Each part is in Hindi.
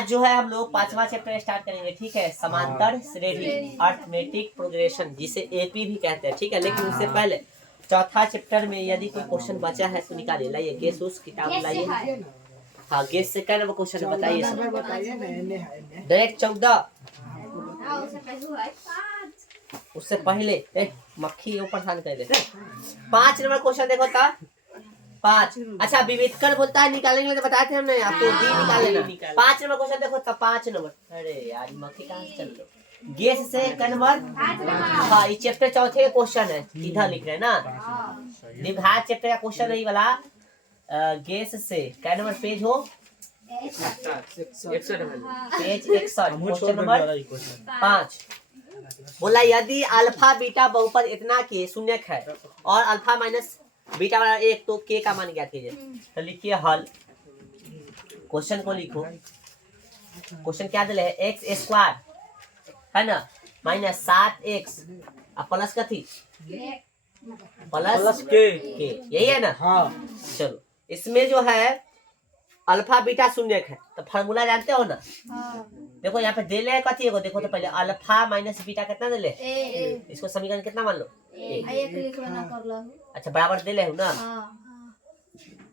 आज जो है हम लोग 5वां चैप्टर स्टार्ट करेंगे, ठीक है। समांतर श्रेणी अर्थमेटिक प्रोग्रेशन, जिसे एपी भी कहते हैं, ठीक है। लेकिन उससे पहले चौथा चैप्टर में यदि कोई क्वेश्चन बचा है तो निकालिए, लाइए गेस उस किताब लाइए। हाँ, गेस से क्या नंबर क्वेश्चन बताइए सब। डायरेक्ट 14। उससे पहले मक्खी ऊपर सान कर दे। 5 नंबर क्वेश्चन देखो था 5। अच्छा, विवेककर बोलता है निकालेंगे तो बताए थे हमने आपको, डी निकाल लेना। 5 नंबर क्वेश्चन देखो था 5 नंबर। अरे यार मक्खी कहाँ से चल रही। गेस से क्या नंबर। हाँ, ये चैप्टर चौथे का क्वेश्चन है, इधर लिख रहे हैं ना। द्विघात चैप्टर का क्वेश्चन है वाला। गेस से क्या नंबर पेज हो। Page 61 question number 5। बोला यदि अल्फा बीटा बहुपद इतना के शून्यक है और अल्फा माइनस बीटा वाला 1 तो के का मान ज्ञात कीजिए। तो लिखिए हल। क्वेश्चन को लिखो। क्वेश्चन क्या दिले है, एक्स स्क्वायर है ना माइनस 7x प्लस कथी प्लस के, यही है ना। हाँ। चलो, इसमें जो है अल्फा बीटा शून्यक है तो फार्मूला जानते हो ना। हाँ। देखो यहाँ पे दिले है कथी है, देखो तो पहले अल्फा माइनस बीटा कितना दिले, इसको समीकरण कितना मान लो अच्छा बराबर दिले हो ना।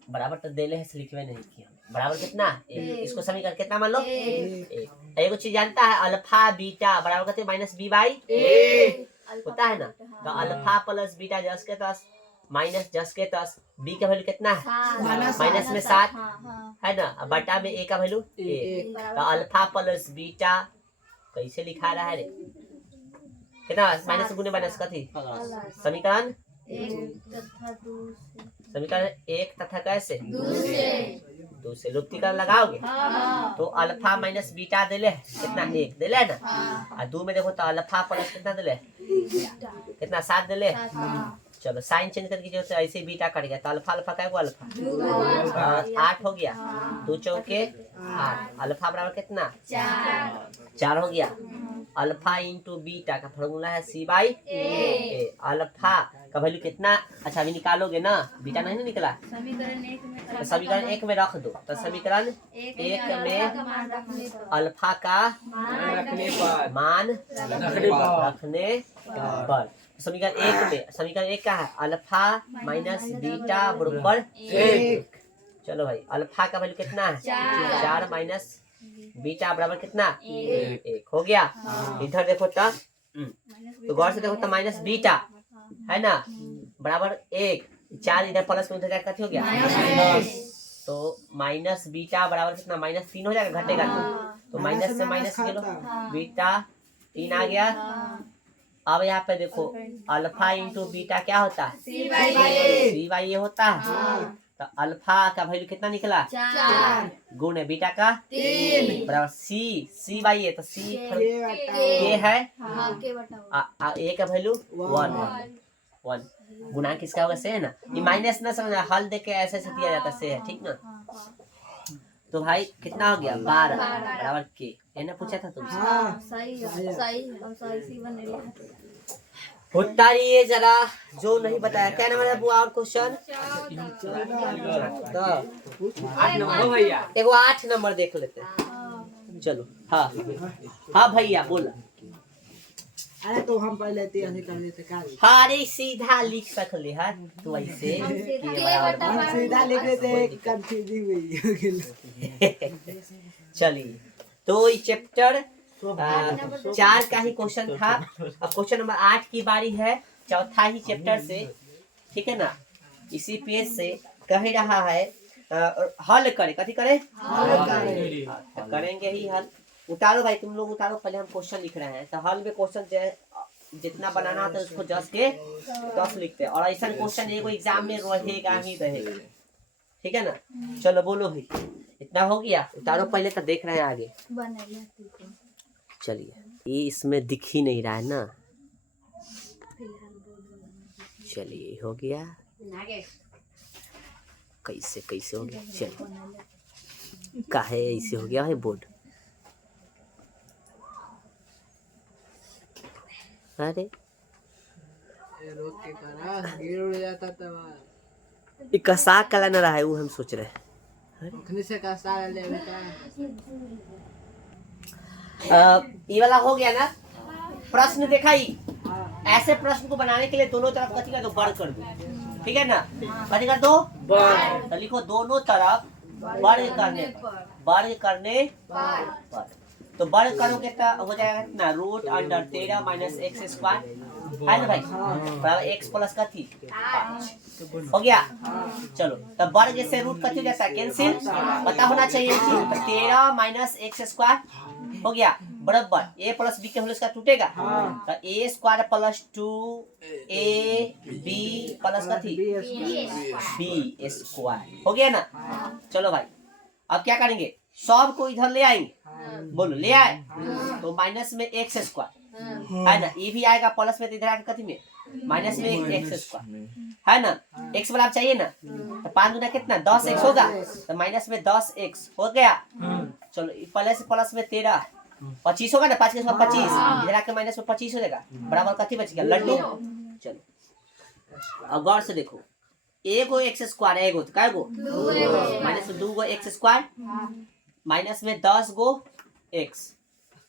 बराबर तो दिले है, लिखवे नहीं किया। बराबर कितना इसको समीकरण कितना मान लो एक चीज जानता है, अल्फा बीटा बराबर कहते माइनस बी बाई होता है ना। तो अल्फा प्लस बीटा जस के दस माइनस जस के दस, बी का वैल्यू कितना है माइनस में 7 है ना, बटा में ए का वैल्यू 1। तो अल्फा प्लस बीटा कैसे लिखा रहा है रे, कितना माइनस गुने माइनस कथी समीकरण समीकरण 1 तथा कैसे 2 से लुप्तीकरण लगाओगे तो अल्फा माइनस बीटा दिले कितना 1 दिले ना। और 2 में देखो तो अल्फा प्लस कितना दिले कितना 7 दिले। चलो साइन चेंज करके जो ऐसे बीटा कट गया तो अल्फा अल्फा का अल्फा 8 हो गया। 2 चौके 8 अल्फा बराबर कितना 4 हो गया। अल्फा इंटू बीटा का फॉर्मूला है सी बाई ए। अल्फा का वैल्यू कितना, अच्छा अभी निकालोगे ना, बीटा नहीं निकला तो समीकरण 1 में रख दो। तो समीकरण 1 में अल्फा का मान रखने पर समीकरण 1 में समीकरण 1 का है अल्फा माइनस बीटा बराबर 1। चलो भाई अल्फा का वैल्यू कितना है 4 माइनस बीटा बराबर कितना 1 हो गया। इधर देखो तो गौर से देखो तो माइनस बीटा है ना बराबर 1, 4 इधर प्लस में उधर जाकर हो गया तो माइनस बीटा बराबर कितना माइनस 3 हो जाएगा, घटेगा तो माइनस से माइनस गेलो बीटा 3 आ गया। अब यहाँ पे देखो अल्फा इंटू बीटा क्या होता है सी बाई ए होता है। तो अल्फा का वैल्यू कितना निकला 4 गुणे बीटा का 3 बराबर सी बाई ए। तो सी के है ए का वैल्यू 1 गुना किसका होगा से है ना। ये माइनस ना समझना, हल देके ऐसे से दिया जाता से है, ठीक ना। तो भाई कितना हो गया 12 बराबर के, ये ना पूछा था तुमसे। उतारिए जरा जो नहीं बताया, क्या नंबर है बुआ और क्वेश्चन एगो 8 नंबर देख लेते हैं। चलो हाँ हाँ भैया बोला। अरे तो हम पहले ऐसे कर लेते क्या। हाँ अरे सीधा लिख सकले है तो ऐसे सीधा लिख लेते कंफ्यूजिंग हुई। चलिए तो ये चैप्टर 4 का ही क्वेश्चन था। अब क्वेश्चन नंबर 8 की बारी है, चौथा ही चैप्टर से, ठीक है ना। इसी पेज से कह रहा है हल करे, कथी करे हल करेंगे ही हल। उतारो भाई तुम लोग उतारो, पहले हम क्वेश्चन लिख रहे हैं। तो हल में क्वेश्चन जितना बनाना होता है उसको 10 के 10 लिखते हैं और ऐसा क्वेश्चन एगो एग्जाम में रहेगा ही रहेगा, ठीक है ना। चलो बोलो भाई इतना हो गया, उतारो पहले तो देख रहे हैं आगे। चलिए ये इसमें दिख ही नहीं रहा है ना, चलिए हो गया कैसे कैसे हो गया। चलिए काहे ऐसे हो गया है बोर्ड, अरे रोक के करा गिर उड़ जाता था ये कसा कला न रहा है वो हम सोच रहे हैं। से कसा ले ये वाला हो गया ना। प्रश्न देखा ही, ऐसे प्रश्न को बनाने के लिए दोनों तरफ कथी कर दो, बर कर दो, ठीक है ना। कथी कर दो, बर। तो लिखो दोनों तरफ वर्ग करने पर। तो वर्ग करोगे तो हो जाएगा कितना, root under 13 minus x square, है ना भाई, बराबर एक्स प्लस कथी 5 हो गया। चलो तब वर्ग से रूट कथी हो जाता है, कैंसिल, पता होना चाहिए। 13 माइनस एक्स स्क्वायर हो गया बराबर ए प्लस बी के होल स्क्वायर टूटेगा, तो A square plus 2 A B plus कथी बी स्क्वायर हो गया ना। चलो भाई अब क्या करेंगे, सब को इधर ले आएंगे, बोलो ले आए, तो माइनस में एक्स स्क्वायर है ना, ये भी आएगा प्लस में, तो इधर आएगा कथी में माइनस में एक्स स्क्वायर है ना। एक्स वाला चाहिए ना, तो 5 गुना कितना 10 एक्स होगा, तो माइनस में 10 एक्स हो गया। चलो प्लस में 13 25 होगा ना, 5 के साथ 25, इधर आके माइनस में 25 हो जाएगा, बराबर कथी बच गया लड्डू। चलो अब गौर से देखो, एगो एक्स स्क्वायर एगो तो काय गो माइनस में 2 गो एक्स स्क्वायर माइनस में 10 गो एक्स,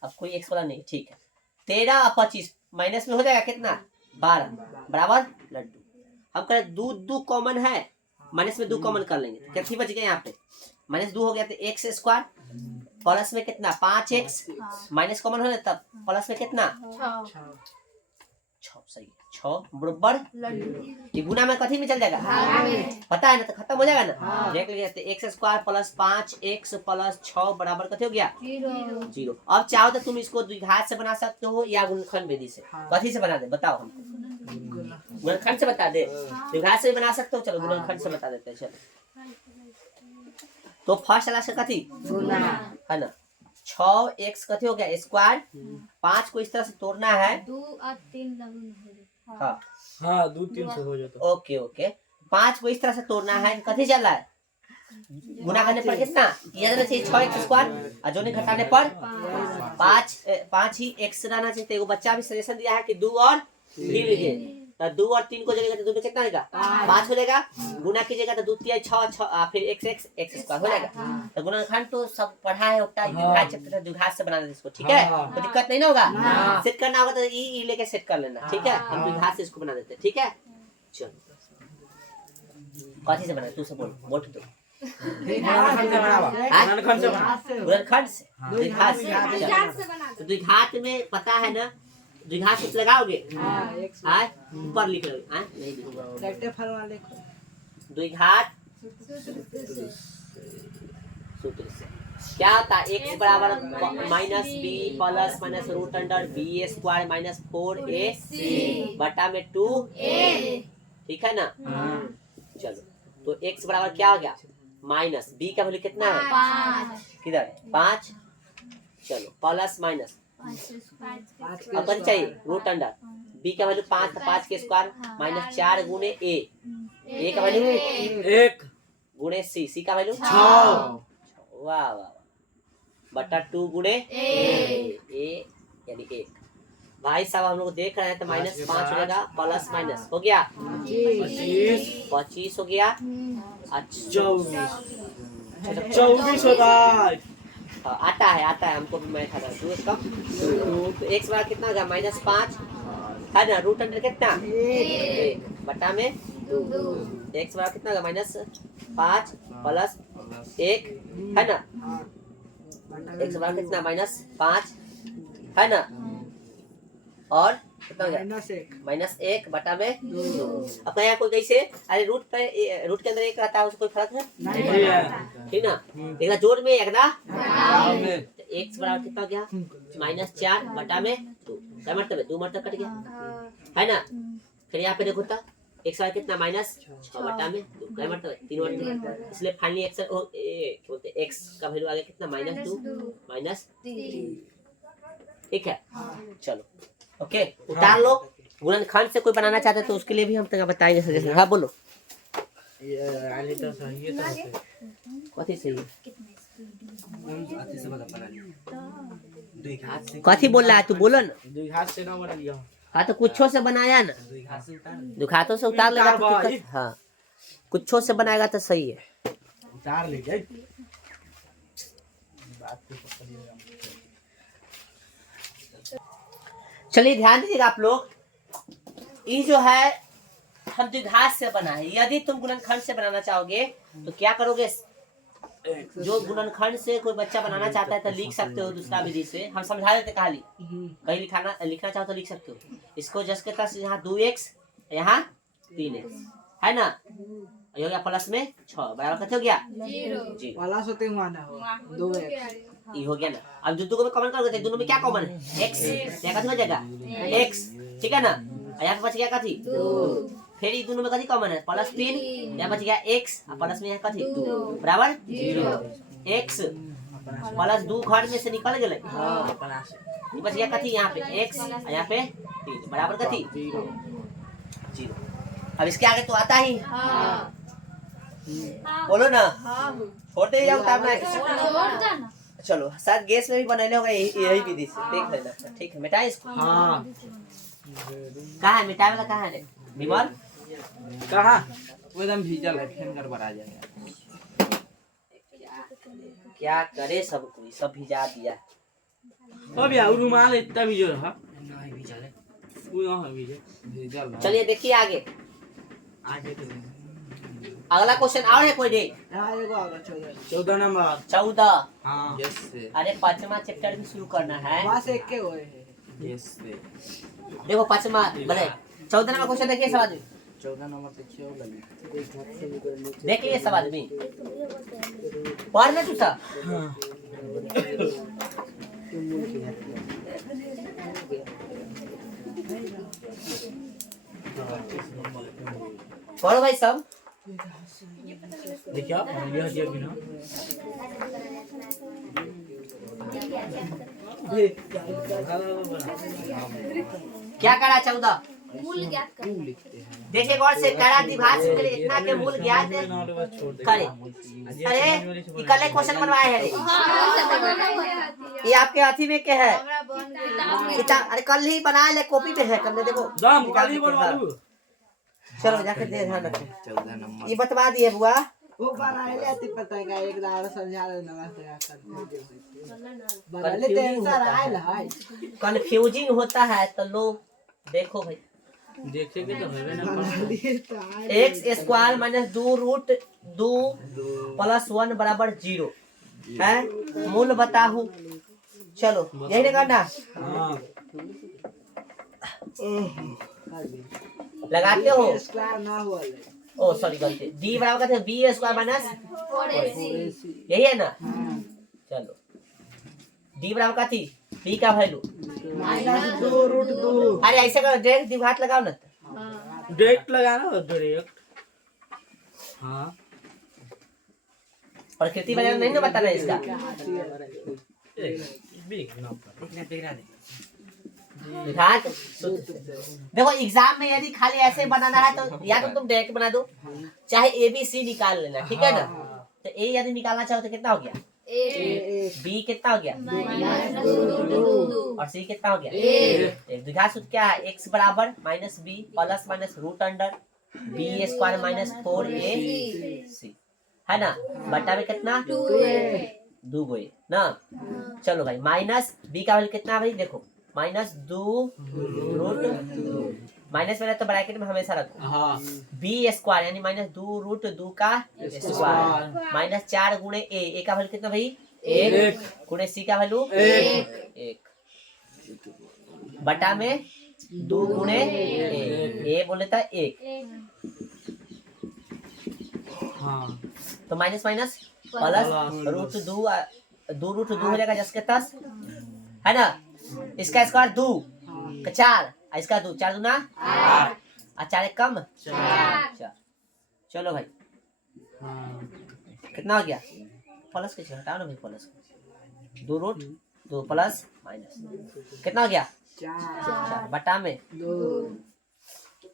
अब कोई एक्स वाला नहीं, ठीक है। 13 और 25 माइनस में हो जाएगा कितना 12 बराबर लड्डू। हम करें दो कॉमन है, माइनस में 2 कॉमन कर लेंगे, कितनी बच गए यहाँ पे माइनस 2 हो गया, तो एक्स स्क्वायर प्लस में कितना 5x माइनस कॉमन हो तब प्लस में कितना 6 सही 6 बराबर ये गुना में कथी में चल जाएगा, पता है ना, तो खत्म हो जाएगा ना। देख लीजिए x square plus 5x plus 6 बराबर कथी हो गया 0। अब चाहो तो तुम इसको द्विघात से बना सकते हो या गुणनखंड विधि से, कथी से बना दे बताओ हमको, गुणनखंड से बता दे, द्विघात से बना सकते हो, चलो गुणनखंड से बता देते हैं। चलो तो फर्स्ट वाला से कथी है ना, 6x कथी हो गया स्क्वायर, 5 को इस तरह से तोड़ना है 2 और 3 लगन हो जाता हाँ हाँ 2-3 से हो जाता। ओके ओके 5 को इस तरह से तोड़ना है, कथी चल रहा है गुना करने पर कितना याद रखना चाहिए 6x स्क्वायर, और जोड़ने घटाने पर 5 ही x रहना चाहिए। एगो बच्चा भी सजेशन दिया है कि 2 और 3 लीजिए, तो 2 और 3 को जोड़ेगा तो 2 में कितना आएगा 5 हो जाएगा, गुना कीजिएगा तो 2 3 6 फिर x स्क्वायर हो जाएगा। तो गुणनखंड तो सब पढ़ा है, होता है द्विघात चैप्टर है, द्विघात से बनाना इसको, ठीक है, तो दिक्कत नहीं ना होगा। सेट करना होगा तो ई लेके सेट कर लेना, ठीक है, हम द्विघात से इसको बना देते हैं, ठीक है। चलो कथी से बना, तू से बोल बोल तू गुणनखंड से द्विघात से, द्विघात में पता है ना, द्विघात से लगाओगे ऊपर लिख लो नहीं द्विघात सूत्र से क्या होता है, एक्स बराबर minus b plus minus root under b square minus 4ac बटा में 2a, ठीक है ना। चलो तो एक्स बराबर क्या हो गया माइनस बी का वैल्यू कितना है किधर 5, चलो प्लस माइनस अब कथी चाहिए रूट अंडर बी का वैल्यू 5, तो 5 के स्क्वायर माइनस 4 गुने ए का वैल्यू 1 गुणे सी का वैल्यू 6 वाह वाह बटा 2 गुणे ए यानी 1। भाई साहब हम लोग देख रहे हैं तो माइनस 5 हो जाएगा, प्लस माइनस हो गया 25 हो गया, 24 होगा, आता है हमको भी मैथ आता है। तो एक्स बराबर कितना होगा माइनस 5 है ना, रूट अंडर कितना 1 बटा में 2, एक्स बराबर कितना होगा माइनस 5 प्लस 1 है ना, एक्स बराबर कितना माइनस 5 है ना, और कितना हो गया माइनस 1 बटा में 2। अब यहाँ कोई कैसे, अरे रूट के अंदर 1 रहता है उसको कोई फर्क है नहीं, ठीक ना, देखना जोड़ में एक ना, एक्स बराबर कितना हो गया माइनस 4 बटा में 2, क्या मतलब है 2 मतलब कट गया है ना। फिर यहाँ पे देखो तो एक्स बराबर कितना माइनस 6 बटा में 2, क्या मतलब है 3 मतलब, इसलिए फाइनली एक्स बोलते एक्स का वैल्यू आ गया कितना माइनस 2 माइनस 3, ठीक है। चलो ओके उतार लो। गुणनखंड से कोई बनाना चाहते तो उसके लिए भी हम तक बताएंगे सजेशन। हाँ बोलो कथी सही है, कथी बोल रहा है तू, बोलो ना। द्विघात से ना बना लिया, हाँ तो कुछो से बनाया ना, द्विघातों से उतार लेगा तो दिक्कत, हाँ कुछो से बनाएगा तो सही है, उतार ले जाए चलिए ध्यान दीजिएगा आप लोग, ये जो है हम द्विघात से बना है। यदि तुम गुणनखंड से बनाना चाहोगे तो क्या करोगे? जो गुणनखंड से कोई बच्चा बनाना चाहता है तो लिख सकते हो दूसरा विधि से। हम समझा देते कहानी, कहीं लिखना चाहो तो लिख सकते हो। इसको जस के तस यहाँ 2x यहाँ 3x है ना, ये हो गया प्लस में 6 बराबर कितने हो गया? 0। वाला सोते हुआ ना हो 2x ये हो गया ना। अब जो को कॉमन करोगे दोनों में क्या कॉमन है? x। क्या कथी हो जाएगा? x, ठीक है ना। यहाँ पे बच गया कथी? 2। फिर ये दोनों में कथी कॉमन है? प्लस 3, यहाँ बच गया x और प्लस में यहाँ कथी 2 बराबर 0। x प्लस 2 घर में से निकल गए, ये बच गया कथी यहाँ पे x और यहाँ पे 3 बराबर कथी 0। अब इसके आगे तो आता ही, बोलो ना, छोड़ते जाओ ताबना। चलो शायद गैस में भी बनाने होगा यही विधि से, देख लेना। ठीक है, मिटाए इसको। कहाँ है मिटाए वाला? कहाँ है विमल? कहाँ? वो एकदम भीजल है, फेन कर बरा जाएगा। क्या करे सब कोई, सब भिजा दिया। अब यार रुमाल इतना भीजल है, नहीं भीजल है, वो यहाँ भीजल है। चलिए देखिए आगे। आगे तो अगला क्वेश्चन और है कोई? दे यहाँ एगो आगे 14 नंबर। 14। हाँ यस। अरे 5वां चैप्टर भी शुरू करना है। वहाँ से एक के हुए हैं। यस। देखो 5वां बोले 14 नंबर क्वेश्चन देखिए सब आदमी। 14 नंबर देखिए वो लगी। देख लिए सब आदमी, पढ़ ना तू सब। पढ़ो भाई सब। देखिए ये दिया भी ना। क्या करा 14? मूल ज्ञात कर। देखिए गौर से, करा द्विघात से पहले इतना के मूल ज्ञात करे। अरे ये कल एक क्वेश्चन बनवाए है, ये आपके अथी में के है किताब। अरे कल ही बनाए ले, कॉपी पे है, कल देखो दाम कल ही बनवा लूं। चलो जाके दे ध्यान रखो। 14 नंबर ये बतवा दिए बुआ। वो बनाए ले आती पता है क्या, एक दार समझा देना बस बना ले टेंशन आए है। कंफ्यूजिंग होता है तो लोग देखो भाई, देखेंगे तो होवे ना। X square minus 2 root 2 plus 1 बराबर 0 है। मूल बताओ। चलो यही ना करना, हाँ लगाते हो। स्क्वायर ना हुआ ले। ओ सॉरी गलती, b बराबर कहते हैं b स्क्वायर माइनस 4ac, यही है ना। चलो d बराबर कथी? b का वैल्यू -2 रूट 2। अरे ऐसे करो, डायरेक्ट द्विघात लगाओ ना। डायरेक्ट लगाना हो डायरेक्ट। हाँ प्रकृति वगैरह नहीं ना बताना इसका। द्विघात देखो एग्जाम में यदि खाली ऐसे बनाना है तो या तो तुम डायरेक्ट बना दो, चाहे ए बी सी निकाल लेना, ठीक है ना। तो ए यदि निकालना चाहो तो कितना हो गया? बी कितना हो गया? और सी कितना हो गया? एक। द्विघात सूत्र क्या है? एक्स बराबर minus b plus minus root under b square minus 4ac है ना, बटा में कितना? 2 गो ना। चलो भाई माइनस बी का वैल्यू कितना भाई? देखो -2 रूट 2, माइनस में तो ब्रैकेट में हमेशा रखो। हाँ बी स्क्वायर यानी -2 रूट 2 का स्क्वायर माइनस 4 गुणे ए का वैल्यू कितना भाई? 1 गुणे सी का वैल्यू 1 बटा में 2 गुणे ए बोले था 1। हाँ तो minus minus plus root 2 root 2 हो जाएगा जस के तस है ना। इसका स्क्वायर 2 का 4, इसका 2 4 दूना 8 और 4 एक कम 4। चलो भाई कितना हो गया? प्लस के हटाओ ना भाई, प्लस 2 रूट 2 प्लस माइनस कितना हो गया? 4 बटा में 2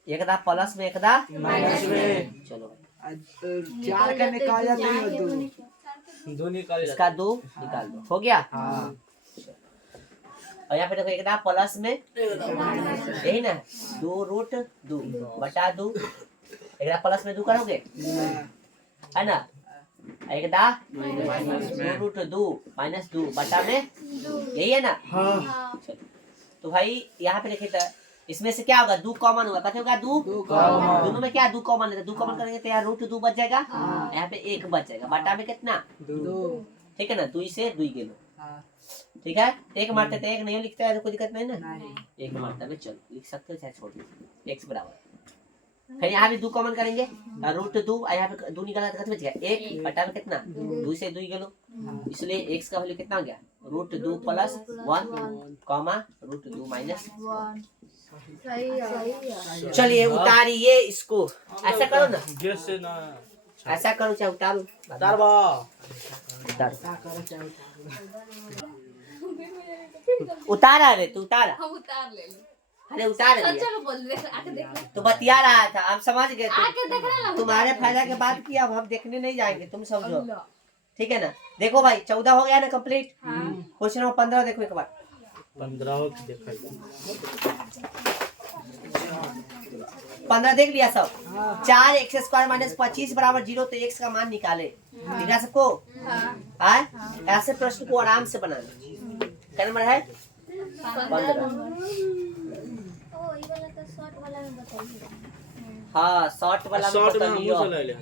एक दा प्लस में एक दा माइनस में। चलो भाई 4 का निकाल जाते हैं 2 निकाल इसका 2 निकाल दो, हो गया। हाँ और यहाँ पे देखो एक दा प्लस में यही ना 2 रूट 2 बटा 2, एक दा प्लस में 2 करोगे है ना, एक दा 2 रूट 2 माइनस 2 बटा में यही है ना। चलो तो भाई यहाँ पे लिखे था इसमें से क्या होगा 2 कॉमन होगा, कहते होगा 2 दोनों में क्या 2 कॉमन है, 2 कॉमन करेंगे तो यहाँ रूट 2 बच जाएगा, यहाँ पे 1 बच जाएगा, बटा में कितना 2 ठीक है ना, 2 से 2 गेलो हाँ ठीक है। एक मारते थे, एक नहीं लिखता है तो कोई दिक्कत नहीं ना, नहीं एक मारता में चल लिख सकते हो चाहे छोड़ दो x बराबर। फिर यहाँ भी 2 कॉमन करेंगे रूट 2, यहाँ पे 2 निकाला तो कितना बच गया 1 बटा में कितना 2 से 2 गेलो, इसलिए x का वैल्यू कितना हो गया root 2 plus 1 comma root 2 minus 1 सही है। चलिए उतारिए इसको, ऐसा करो ना, गैस से ना ऐसा करो चाहे उतारो तारबा उतारो क्या करो चाहे उतारा रे तू उतारा, हम उतार ले लो। अरे उतार अच्छा लिया को बोल दे आके देख ले। तो बतिया रहा था, हम समझ गए आके देखने लगा। तुम्हारे फायदा के बाद किया, अब हम देखने नहीं जाएंगे, तुम समझो ठीक है ना। देखो भाई 14 हो गया ना कंप्लीट, क्वेश्चन नंबर 15 देखो एक बार 15 हो दिखाई 15 देख लिया सब। 4 एक्स स्क्वायर माइनस 25 बराबर 0, तो एक्स का मान निकाले, ठीक है सबको। ऐसे प्रश्न को आराम से बनाना। क्या नंबर है 15। ओ ये वाला तो शॉर्ट वाला में बताइए। हाँ शॉर्ट वाला में शॉर्ट में बता दियो। हमको ले ले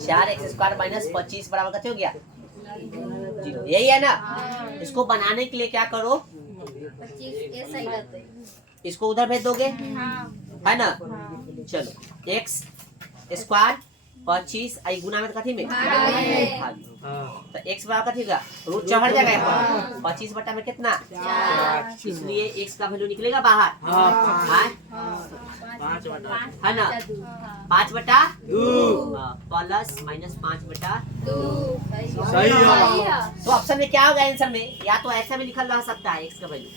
4 एक्स स्क्वायर माइनस 25 बराबर कितने हो गया 0, यही है ना। इसको बनाने के लिए क्या करो, 25 ऐसा ही रहता है। इसको उधर भेज दोगे है ना। चलो एक्स स्क्वायर 25 आई गुना में कथी में भाग, हां तो x बराबर कथी का रूट चढ़ जाएगा यहाँ पर 25 बटा में कितना 4, इसलिए x का वैल्यू निकलेगा बाहर हाँ 5 बटा है ना 5 बटा 2 प्लस माइनस 5 बटा 2 सही है। तो ऑप्शन में क्या होगा आंसर में, या तो ऐसा में लिखल रह सकता है x का वैल्यू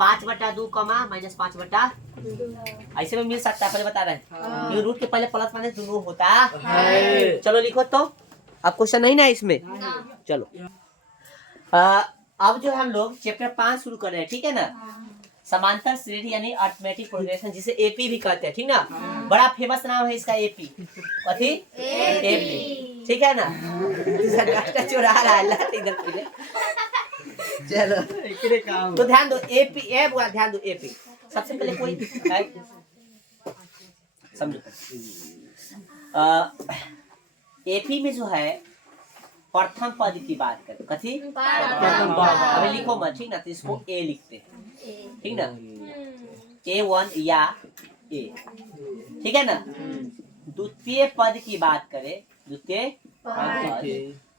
5 बटा 2 कमा माइनस 5 बटा, ऐसे में मिल सकता है, पहले बता रहे हैं ये रूट के पहले प्लस माइनस दोनों होता है। चलो लिखो तो, अब क्वेश्चन नहीं ना इसमें। चलो अब जो हम लोग चैप्टर 5 शुरू कर रहे हैं ठीक है ना, समांतर श्रेणी यानी अरिथमेटिक प्रोग्रेशन, जिसे एपी भी कहते हैं ठीक ना। बड़ा फेमस नाम है इसका एपी, कथी एपी ठीक है ना। सरकार चुरा रहा है इधर पीले। चलो एकरे काम तो ध्यान दो एपी ए बोला, ध्यान दो एपी सबसे पहले कोई है समझो। एपी में जो है प्रथम पद की बात करें, कथी प्रथम पद, अभी लिखो मत ठीक ना, तो इसको ए लिखते हैं ठीक ना, A1 या ए ठीक है ना। द्वितीय पद की बात करें, द्वितीय पद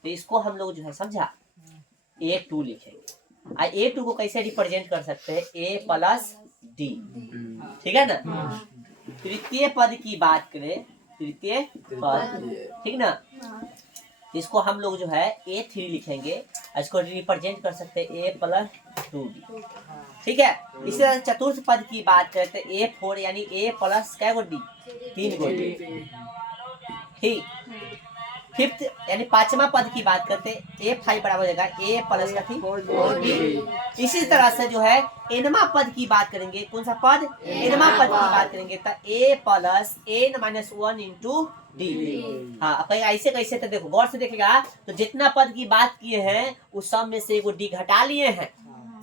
तो इसको हम लोग जो है समझा A2 लिखेंगे। A2 को कैसे रिप्रेजेंट कर सकते हैं, A प्लस डी ठीक है ना। तृतीय पद की बात करें, तृतीय पद ठीक ना, इसको हम लोग जो है A3 लिखेंगे, इसको रिप्रेजेंट कर सकते हैं A प्लस 2D ठीक है। इसी तरह चतुर्थ पद की बात करते हैं A4 यानी A प्लस क्या गो डी 3 गो डी ठीक। फिफ्थ यानी पांचवा पद की बात करते हैं A5 बराबर हो जाएगा A प्लस का थी 4D। इसी तरह से जो है एनवा पद की बात करेंगे, कौन सा पद एनवा पद की बात करेंगे तो A plus n minus 1 into D. हाँ अब ऐसे कैसे, तो देखो गौर से देखेगा तो जितना पद की बात किए हैं उस सब में से एगो डी घटा लिए हैं,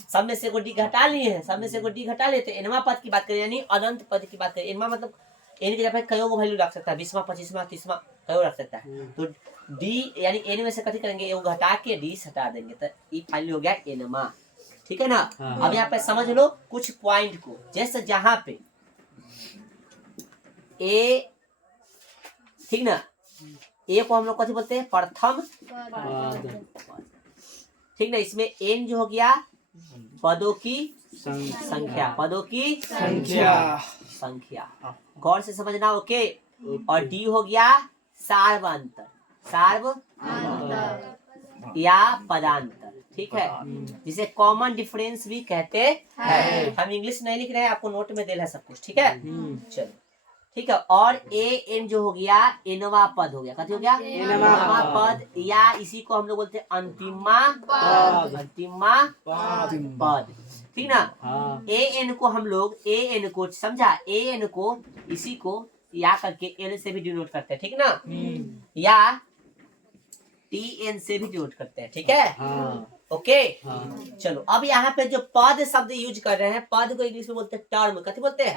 सब में से एगो डी घटा लिए हैं, सब में से एगो डी घटा लिए, तो एनवा पद की बात करें यानी अनंत पद की बात करें। एनवा मतलब एन की जगह कई को वैल्यू रख सकता है, 20वां 25वां 30वां कई रख सकता है। तो डी यानी एन में से कथी करेंगे एगो घटा के डी हटा देंगे, तो ये फाइनल हो गया एनमा ठीक है ना। अब यहाँ पे समझ लो कुछ पॉइंट को, जैसे जहां पे ए ठीक ना, ए को हम लोग कथी बोलते हैं प्रथम ठीक ना। इसमें एन जो हो गया पदों की संख्या, पदों की संख्या गौर से समझना ओके। और डी हो गया सार्वंतर, सार्व या पदांतर ठीक है, जिसे कॉमन डिफरेंस भी कहते हैं। हम इंग्लिश नहीं लिख रहे हैं, आपको नोट में देना है सब कुछ ठीक है। चलो ठीक है। और ए एन जो हो गया एनवा पद हो गया, कथी हो गया एनवा पद, या इसी को हम लोग बोलते हैं अंतिमा पद, अंतिमा पद ठीक ना। ए एन को हम लोग ए एन को समझा, ए एन को इसी को या करके एन से भी डिनोट करते हैं ठीक ना, या टी एन से भी डिनोट करते हैं ठीक है। ओके हाँ चलो अब यहाँ पे जो पद शब्द यूज कर रहे हैं, पद को इंग्लिश में बोलते हैं टर्म। कथी बोलते हैं?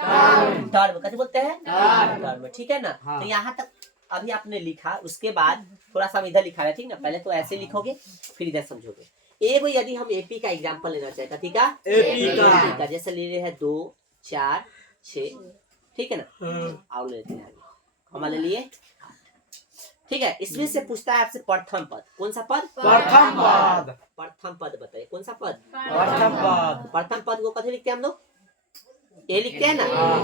टर्म। कथी बोलते हैं? टर्म। ठीक है ना? हाँ। तो यहाँ तक अभी आपने लिखा, उसके बाद थोड़ा सा हम इधर लिखा है, ठीक ना? पहले तो ऐसे लिखोगे फिर इधर समझोगे। एक यदि हम एपी का एग्जांपल लेना चाहे, कथी का? एपी का। एपी का जैसे ले रहे हैं 2 4 6, ठीक है ना? आओ लेते हैं हमारे लिए, ठीक है। इसमें से पूछता है आपसे प्रथम पद। कौन सा पद? प्रथम पद। प्रथम पद बताइए कौन सा पद? प्रथम पद। प्रथम पद को कथी लिखते हैं हम लोग? ए लिखते हैं ना?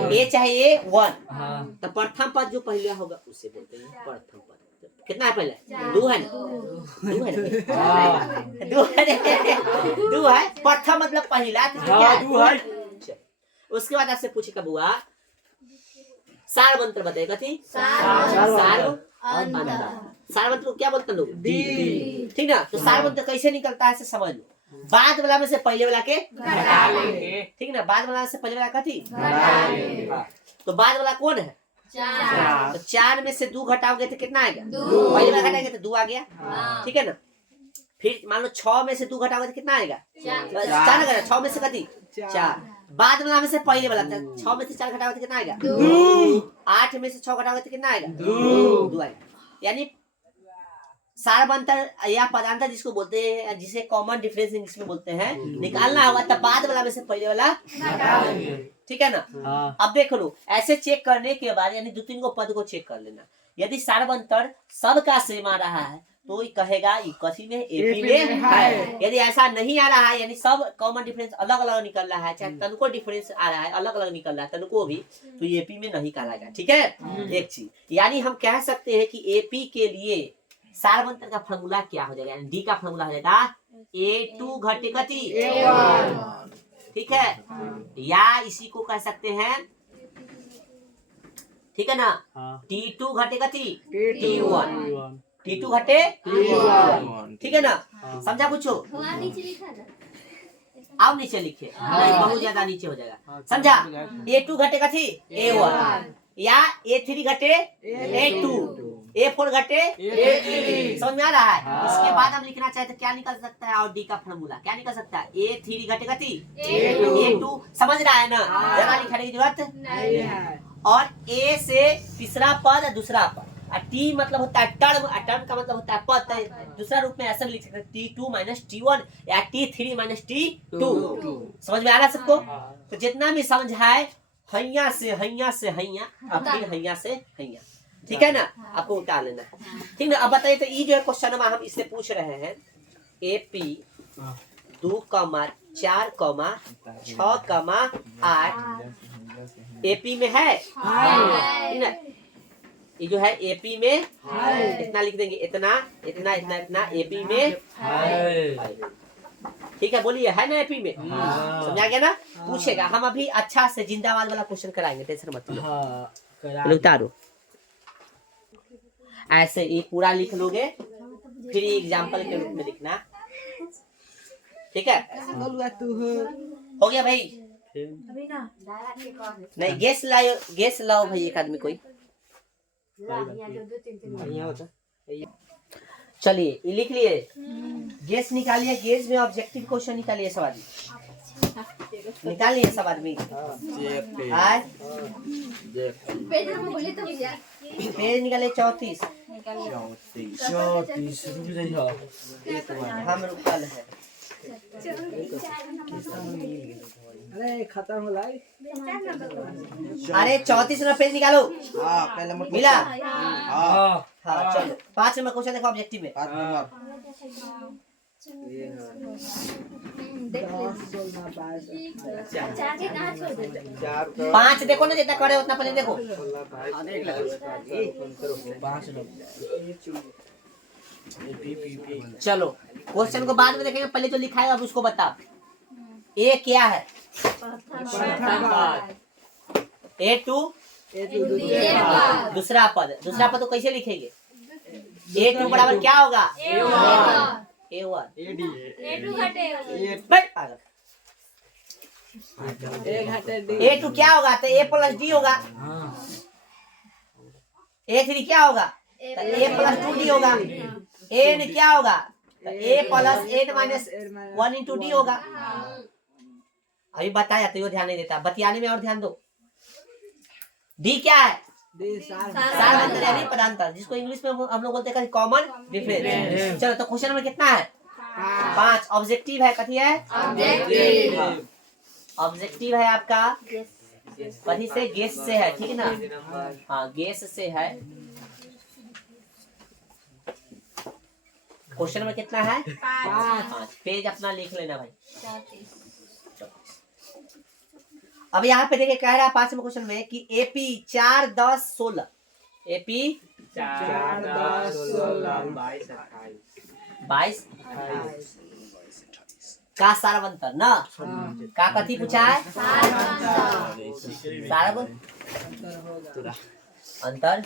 ए चाहे ए 1, हाँ तो प्रथम पद जो पहले होगा उसे बोलते हैं प्रथम पद। कितना है पहले? 2 है ना? 2 है ना? हाँ 2 है। 2 है। प्रथम मतलब पहला, तो क्या हाँ है? 2 है। चलो। उसके बाद आपसे पूछेगा बुआ सार मंत्र बताइए। कथी? सार सार मंत्र को क्या बोलते हैं लोग? ठीक ना? तो सार मंत्र कैसे निकलता है समझ लो। बाद वाला में से पहले वाला के घटा लेंगे। ठीक ना? बाद वाला से पहले वाला कथी? घटा लेंगे। तो बाद वाला कौन है? 4 तो 4 में से 2 घटाओगे तो कितना आएगा? पहले वाला घटाएंगे तो 2 आ गया, ठीक है ना? फिर मान लो 6 में से 2 घटाओगे तो कितना आएगा? 4 आएगा। 6 में से कथी? 4। बाद वाला में से पहले वाला था, 6 में से 4 घटाओगे तो कितना आएगा? 2। 8 में से 6 घटाओगे तो कितना आएगा? 2 आएगा। यानी सारबंतर या पदांतर जिसको बोलते हैं, जिसे कॉमन डिफरेंस इंग्लिश में बोलते हैं, निकालना होगा तब बाद वाला में से पहले वाला घटा लेंगे। ठीक है ना? हाँ अब देख लो, ऐसे चेक करने के बाद यानी 2-3 को पद को चेक कर लेना। यदि सारबंतर सबका सेम आ रहा है तो कहेगा ये कथी में? एपी में है। यदि ऐसा नहीं आ रहा है यानी सब कॉमन डिफरेंस अलग अलग निकल रहा है, चाहे तनको डिफरेंस आ रहा है अलग अलग निकल रहा है तनको भी, तो एपी में नहीं कहलाएगा। ठीक है? एक चीज यानी हम कह सकते हैं कि एपी के लिए सारबंतर का फॉर्मूला क्या हो जाएगा? यानी डी का फॉर्मूला हो जाएगा A2 घटे कथी? ठीक है? या इसी को कह सकते हैं, ठीक है ना? हाँ T2 घटे कथी? T1 T2 घटे T1। ठीक है ना? हाँ। समझा पूछो? वहाँ नीचे लिखा ना। आप नीचे लिखे, नहीं बहुत ज्यादा नीचे हो जाएगा। समझा? A2 घटे कथी? A1 या A3 घटे A2, A4 घटे A3। समझ में आ रहा है? हाँ। इसके बाद हम लिखना चाहे तो क्या निकल सकता है? और डी का फॉर्मूला क्या निकल सकता है? A3 घटे कथी? A2 समझ रहा है ना? ज्यादा लिखने की जरूरत नहीं है। और A से तीसरा पद और दूसरा पद, और T मतलब होता है टर्म, और टर्म का मतलब होता है पद। तो दूसरा रूप में ऐसा लिख सकते हैं T2 माइनस T1 या T3 माइनस T2। समझ में आ रहा है सबको? तो जितना भी समझाए हैया से हैया से हैया और फिर हैया से हैया, ठीक है ना? आपको उतार लेना है, ठीक ना? अब बताइए तो ये जो है क्वेश्चन हम इससे पूछ रहे हैं AP 2, 4, 6, 8 AP में है, ठीक ना? ये जो है AP में इतना लिख देंगे, इतना इतना इतना इतना AP में है। ठीक है? बोलिए है ना AP में? समझा गया ना? पूछेगा, हम अभी अच्छा से जिंदाबाद वाला क्वेश्चन कराएंगे, टेंशन मत लो। चलो उतारो, ऐसे ये पूरा लिख लोगे, फिर एग्जाम्पल के रूप में लिखना, ठीक है? बोलुआ तू हो गया भाई? नहीं गेस लाओ भाई, एक आदमी कोई। चलिए ये लिख लिए, गेस निकालिए। गेस में ऑब्जेक्टिव क्वेश्चन निकालिए सब आदमी, निकालिए सब आदमी। आज पेज नंबर बोले तो भैया। पेज निकाले 34। 34 रुक जाइए। हम रुकल है। अरे खत्म हो लाई। अरे 34 में पेज निकालो। हाँ पहले नंबर मिला? हाँ हाँ चलो 5 नंबर क्वेश्चन देखो ऑब्जेक्टिव में। 5 नंबर देख ले। चाचा के कहाँ छोड़ देते? 5 देखो ना, जितना करे उतना पहले देखो। 5 नंबर। चलो क्वेश्चन को बाद में देखेंगे, पहले जो लिखा है अब उसको बता। ए क्या है? A2 दूसरा पद। दूसरा पद को कैसे लिखेंगे? A2 बराबर क्या होगा? A1 A2 घटे बट पागल। एक घंटे डी। A2 क्या होगा? तो A प्लस D होगा। A3 क्या होगा? तो A प्लस 2D होगा। N क्या होगा? ए प्लस 8 माइनस 1 इंटू डी होगा। अभी बताया तो ये ध्यान नहीं देता, बतियाने में और ध्यान दो। डी क्या है? सारवंतर यानी पदांतर, जिसको इंग्लिश में हम लोग बोलते हैं कॉमन डिफरेंस। चलो तो क्वेश्चन नंबर कितना है? 5। ऑब्जेक्टिव है, कथी है? ऑब्जेक्टिव है आपका कथी से? गेस से है, ठीक है ना? हाँ गेस से है। क्वेश्चन नंबर कितना है? 5। पेज अपना लिख लेना भाई। अब यहाँ पे देखिए कह रहा है 5वें क्वेश्चन में कि एपी 4, 10, 16 एपी 4, 10, 16, 22 का सारवंतर ना का कथी पूछा है? सारवंतर अंतर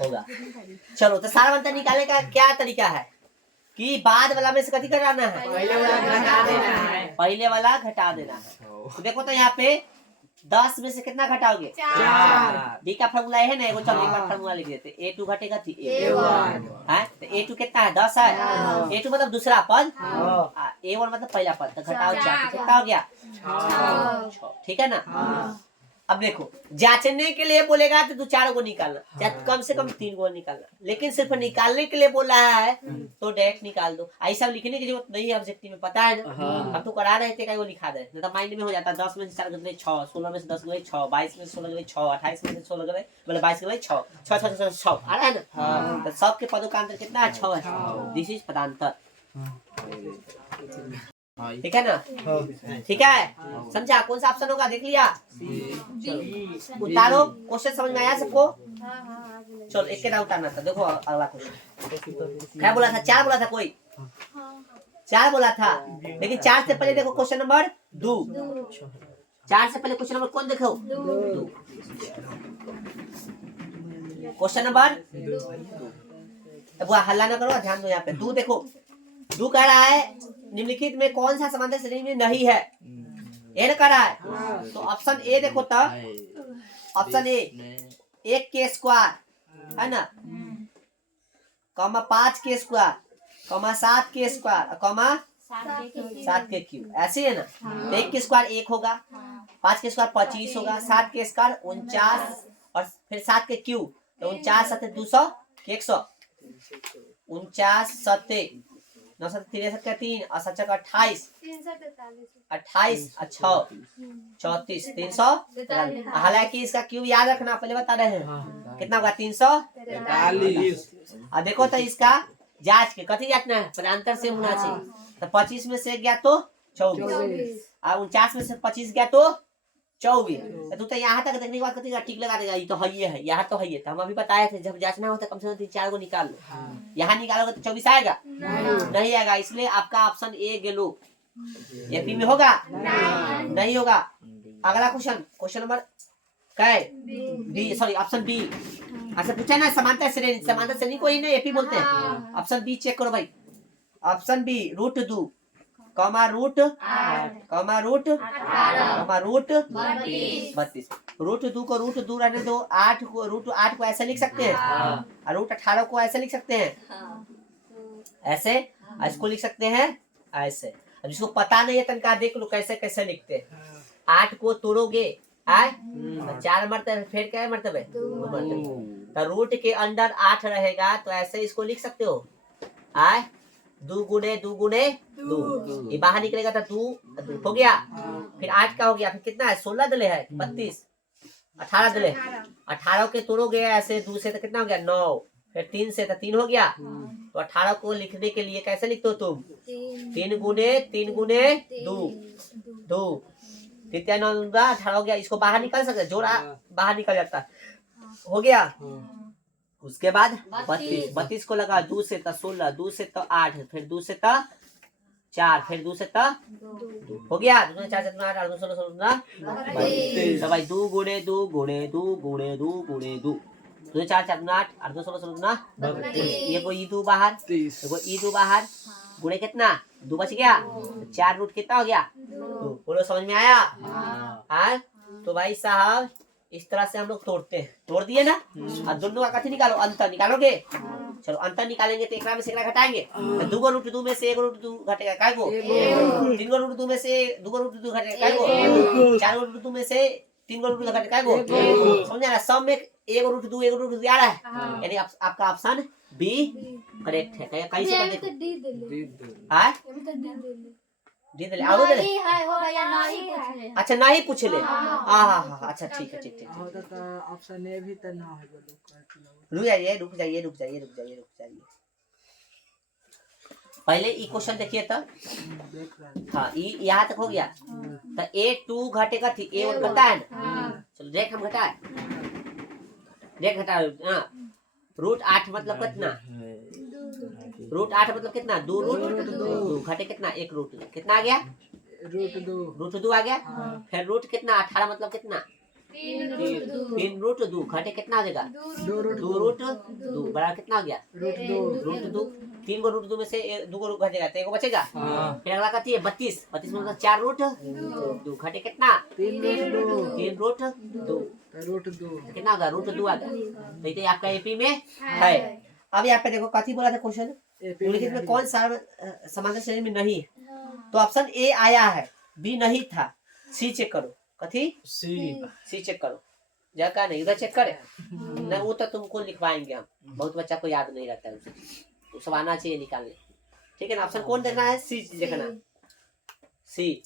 होगा। चलो तो सारवंतर निकालने का क्या तरीका है कि बाद वाला में से कथी कराना है? पहले वाला घटा देना है। तो देखो तो यहाँ पे 10 में से कितना घटाओगे? 4। डी का फार्मूला है ना, एगो चलो एक बार फार्मूला लिख देते। A2 घटेगा तो A1 है, तो A2 कितना है? 10 है। A2 मतलब दूसरा पद, A1 मतलब पहला पद, तो घटाओ 4, कितना हो गया? 6। ठीक है ना? अब देखो जांचने के लिए बोलेगा तो 4 को निकालना, या कम से कम 3 को निकालना, लेकिन सिर्फ निकालने के लिए बोला है तो डायरेक्ट निकाल दो। ऐसा लिखने की जरूरत नहीं है, ऑब्जेक्टिव में पता है ना। हम तो करा रहे थे क्या वो लिखा दे, नहीं तो माइंड में हो जाता। 10 में से 4 गए 6, 16 में से 10 गए 6, 22 में से 16 गए 6, 28 में से 16 गए मतलब 22 गए 6, 6 6 6 6 आ रहा है ना। तो सबके पदों का अंतर कितना है? 6 है। दिस इज पदांतर, ठीक है ना? ठीक है, समझा? कौन सा ऑप्शन होगा देख लिया? उतारो। क्वेश्चन समझ में आया सबको? चलो एक के ना उतारना था। देखो अगला क्वेश्चन क्या बोला था? 4 बोला था कोई? 4 बोला था, लेकिन 4 से पहले देखो क्वेश्चन नंबर 2। 4 से पहले क्वेश्चन नंबर कौन देखो? 2। Question number 2। अब हल्ला ना करो, ध्यान दो यहाँ पे। 2 देखो, 2 कह रहा है निम्नलिखित में कौन सा समांतर श्रेणी में नहीं है? ए कह रहा है, तो ऑप्शन ए देखो तब। ऑप्शन ए 1 के स्क्वायर है ना, कॉमा 5 के स्क्वायर, कॉमा 7 के स्क्वायर, कॉमा 7 के क्यूब, ऐसे है ना। तो 1 के स्क्वायर 1 होगा, 5 के स्क्वायर 25 होगा, 7 के स्क्वायर 49 और फिर 7 के क्यूब तो 49 7 200 100, 49 7 9 7 63 का 3 और 7 का 28 28 और 6 34 343। हालांकि इसका क्यूब याद रखना, पहले बता रहे हैं कितना होगा? 343। और देखो तो इसका जांच के कथी जांचना है? पदांतर से होना चाहिए। तो 25 में से गया तो 24 और 49 में से 25 गया तो 24। तो यहाँ तक देखने के बाद कथी टिक लगा देगा, ये तो है, है यहाँ तो है। तो हम अभी बताए थे जब जांचना होता है कम से कम 3-4 को निकाल लो। यहाँ निकालोगे तो 24 आएगा? नहीं आएगा, इसलिए आपका ऑप्शन ए गेलो एपी में होगा? नहीं होगा। अगला क्वेश्चन, क्वेश्चन नंबर क्या? B, sorry option B. अच्छा पूछा ना समांतर श्रेणी, समांतर श्रेणी को ही नहीं एपी बोलते हैं। ऑप्शन बी चेक करो भाई। ऑप्शन बी √2 कॉमा √8 कॉमा √32 √2 को √2 रहने दो, 8 को √8 को ऐसे लिख सकते हैं और √18 को ऐसे लिख सकते हैं, ऐसे इसको लिख सकते हैं ऐसे। अब जिसको पता नहीं है तनका देख लो कैसे कैसे लिखते हैं। 8 को तोड़ोगे 4 मरतबे, फिर क्या मरतबे? 2 मरतबे। तो रूट के अंदर 8 रहेगा तो ऐसे इसको लिख सकते हो 2 गुने 2 ये बाहर निकलेगा तो 2 हो गया। फिर 8 का हो गया, फिर कितना है? 16 दले है 32, 18 दले, 18 के तोड़ोगे ऐसे 2 से तो कितना हो गया? 9, फिर 3 से तो 3 हो गया। तो 18 को लिखने के लिए कैसे लिखते हो तुम? 3 गुने 2 3 9 18 हो गया। इसको बाहर निकाल सकते, जोड़ा बाहर निकल जाता हो गया। उसके बाद 32 को लगा 2 से तो 16, 2 से तो 8, फिर 2 से तो 4, फिर 2 से तो 2 हो गया। 2 4 7 8 8 16 16 32। तो भाई 2 गुणे 2 गुणे 2 गुणे 2 गुणे 2 2 4 7 8 8 2 16 16 32। ये को ई2 बाहर, देखो ई2 बाहर, गुणे कितना? 2 बच गया, 4 रूट कितना हो गया? 2। बोलो समझ में आया? हाँ तो भाई साहब इस तरह से हम लोग तोड़ते हैं। तोड़ दिए ना। और दोनों का कथी निकालो? अंतर निकालोगे। चलो अंतर निकालेंगे तो एकरा में से एकरा घटाएंगे तो 2 को रूट 2 में से 1 रूट 2 घटेगा काय को 3 को रूट 2 में से 2 को रूट 2 घटेगा काय को 4 को रूट 2 में से 3 को रूट 2 घटेगा काय को समझा ना सब में 1 रूट 2 1 रूट 2 आ रहा है यानी आपका ऑप्शन बी करेक्ट है कैसे कर देखो हां दे दे आओ दे नहीं है हो या नहीं है अच्छा नहीं पूछ ले हां अच्छा ठीक है ठीक हो तो ऑप्शन ए भी तो ना है रुक जाइए पहले ई क्वेश्चन देखिए तो देख रहा हाँ ई यहाँ तक हो गया तो A2 घटेगा थी A1 घटा है ना चलो देख हम घटाए देख घटा हाँ रूट 8 मतलब कितना रूट 8 मतलब कितना 2 रूट 2 घटे कितना 1 रूट कितना आ गया रूट 2 आ गया फिर रूट कितना 18 मतलब कितना 3 रूट 2 घटे कितना आ जाएगा 2 रूट 2 बड़ा कितना हो गया रूट 2 3 को रूट 2 में से 2 को घटेगा तो 1 को बचेगा फिर अगला कहती है 32 मतलब 4 रूट 2 घटे कितना 3 रूट 2 कितना होगा रूट 2 आ गया तो ये आपका एपी में है। अब यहाँ पे देखो कथी बोला था क्वेश्चन निम्नलिखित में कौन सा समांतर श्रेणी में नहीं है तो ऑप्शन ए आया है बी नहीं था सी चेक करो कथी सी चेक करो जगह नहीं उधर चेक करे नहीं वो तो तुमको लिखवाएंगे हम बहुत बच्चा को याद नहीं रहता है उसे तो सब आना चाहिए निकालने ठीक है ना ऑप्शन कौन देखना है सी देखना सी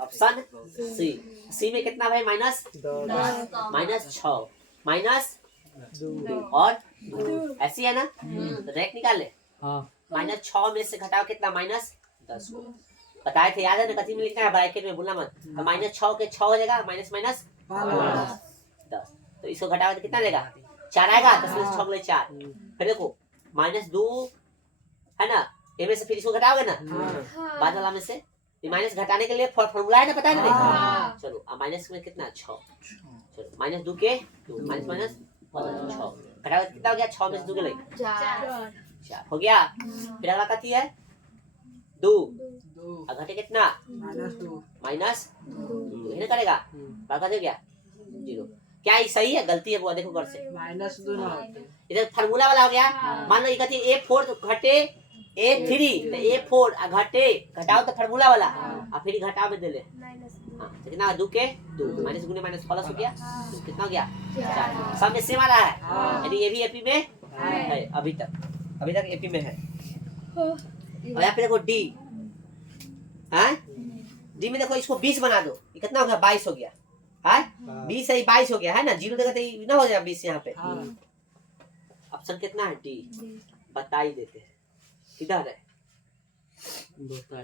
ऑप्शन सी सी में कितना भाई -6 -2 और ऐसी है ना तो रेक निकाल ले -6 में से घटाओ कितना -10 को बताए थे याद है ना कथी में लिखना है ब्रैकेट में भूलना मत तो -6 के 6 हो जाएगा माइनस 10 तो इसको घटाओ तो कितना देगा 4 आएगा 10 में से 6 ले 4 फिर देखो -2 है ना ए में से फिर इसको घटाओगे ना बाद वाला में से माइनस घटाने के लिए फॉर्मूला है ना पता है ना चलो अब माइनस में कितना 6 चलो -2 के 2 माइनस 6 घटाओ कितना हो गया 6 में से 2 के लिए 4 हो गया फिर अगला कथी है 2 और घटे कितना -2 इन्हें करेगा बाका दे गया 0 क्या ये सही है गलती है वो देखो घर से -2 ना इधर फार्मूला वाला हो गया मान लो ये कहती है A4 घटे A3 तो A4 घटे घटाओ तो फार्मूला वाला और फिर घटाओ में दे ले हां तो कितना 2 के 2 माइनस गुने माइनस प्लस हो गया तो कितना हो गया 4 सब में सेम आ रहा है यानी ये भी एपी में है अभी तक एपी में है और यहाँ पे देखो डी हैं डी में देखो इसको 20 बना दो ये कितना हो गया 22 हो गया है 20 से 22 हो गया है ना 0 देगा तो ये ना हो जाएगा 20 यहाँ पे ऑप्शन कितना है डी बता ही देते हैं किधर है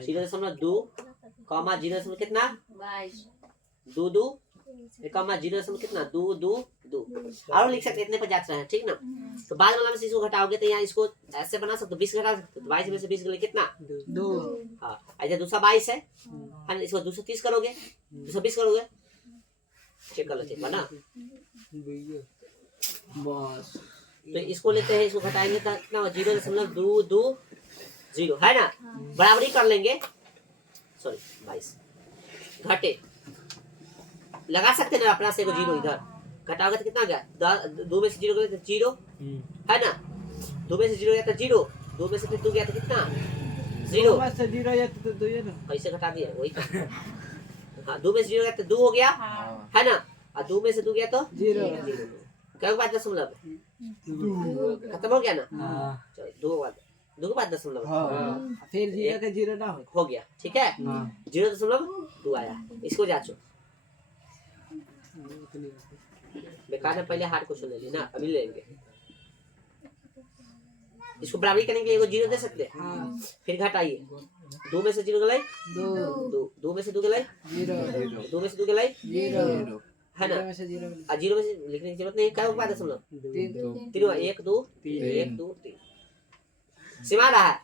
0.2 कॉमा 0 कितना 2 कॉमा 0 कितना 2 और लिख सकते इतने पर जांच रहे हैं ठीक ना तो बाद वाला में से इसको घटाओगे तो यहाँ इसको ऐसे बना सकते 20 घटा सकते तो 22 में से 20 के लिए कितना 2 हाँ ऐसे दूसरा 22 है ना इसको 230 करोगे 220 करोगे चेक कर लो चेक बना बस तो इसको लेते हैं इसको घटाएंगे तो कितना 0.220 है ना बराबरी कर लेंगे सॉरी 22 घटे लगा सकते ना अपना से 0 इधर घटाओगे तो कितना गया 2 में से 0 गया तो 0 है ना 2 में से 0 गया तो 0 2 में से फिर 2 गया तो कितना 0 में से 0 या तो 2 है ना कैसे घटा दिया वही हाँ 2 में से 0 गया तो 2 हो गया है ना और 2 में से 2 गया तो 0 क्या बात दशमलव खत्म हो गया ना चलो 2 के बाद दशमलव फिर 0 के 0 ना हो गया ठीक है 0.2 आया इसको जांचो बेकार है पहले हार्ड क्वेश्चन ले ली ना अभी लेंगे इसको बराबरी करने के लिए 0 दे सकते हैं फिर घटाइए 2 में से 0 गलाई 2 में से 2 गलाई 0 2 में से 2 गलाई 0 है ना 0 में से लिखने की जरूरत नहीं क्या बात है सुन लो 3 1 2 1 2 3 सीमा रहा है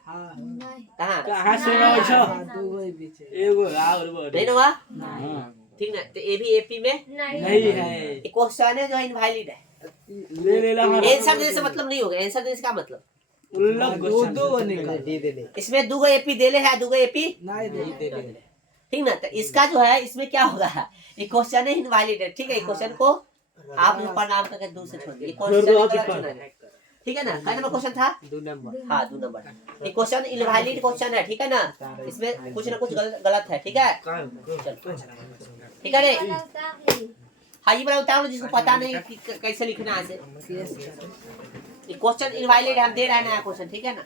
कहाँ कहाँ से रहो छो एगो और बोल नहीं ना हुआ ठीक ना तो ए भी एपी में नहीं है ये क्वेश्चन है जो इनवैलिड है ले ला आंसर देने से मतलब नहीं होगा आंसर देने से क्या मतलब उल्लंघन दो बनेगा दे दे इसमें 2 एपी देले है 2 एपी नहीं दे ठीक ना तो इसका जो है इसमें क्या होगा ये क्वेश्चन है इनवैलिड है ठीक है ये क्वेश्चन को आप लोग प्रणाम करके दूर से छोड़ दीजिए क्वेश्चन ठीक है ना? क्या नंबर क्वेश्चन था? 2 नंबर। हाँ 2 नंबर। ये क्वेश्चन इनवैलिड क्वेश्चन है, ठीक है ना? इसमें कुछ ना कुछ गलत है, ठीक है? ठीक है रे? हाँ ये वाला उतारो जिसको पता नहीं कि कैसे लिखना है इसे। ये क्वेश्चन इनवैलिड हम दे रहे हैं नया क्वेश्चन, ठीक है ना?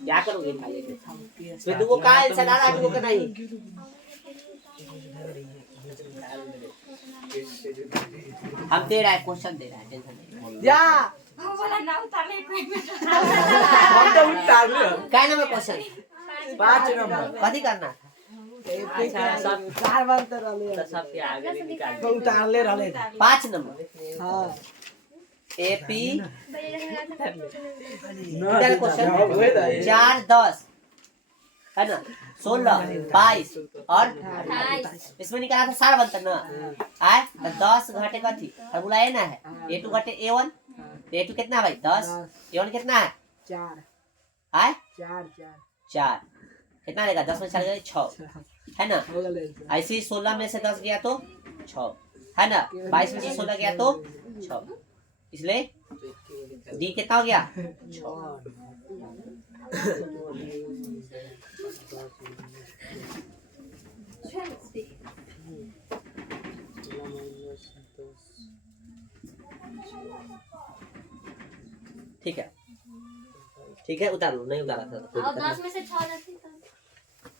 क्या करोगे इनवैलिड? इसमें दो का आंसर आ रहा है, दो का नहीं। हम दे रहा है क्वेश्चन दे रहा है, टेंशन नहीं। जा वो वाला ना उतारले कोई मिनट। हम तो उतार लियो। क्या नंबर क्वेश्चन? 5 नंबर कथी करना था? अच्छा सब 4 बार तो रहले तो सबके आगे भी निकाल तो उतार ले रहले 5 नंबर हां एपी ना क्वेश्चन 4 10 है ना 16 22 और 28 इसमें निकाला था सारा बनता ना आए तो 10 घटे कथी फॉर्मूला है ना है a2 घटे a1 तो a2 कितना भाई 10 a1 कितना है 4 आए 4 कितना लेगा 10 में 4 गए 6 है ना हो गए ऐसे ही 16 में से 10 गया तो 6 है ना 22 में से 16 गया तो 6 इसलिए डी कितना हो गया 6 ठीक है उतार लो नहीं उतारा था और 10 में से 6 रहती तो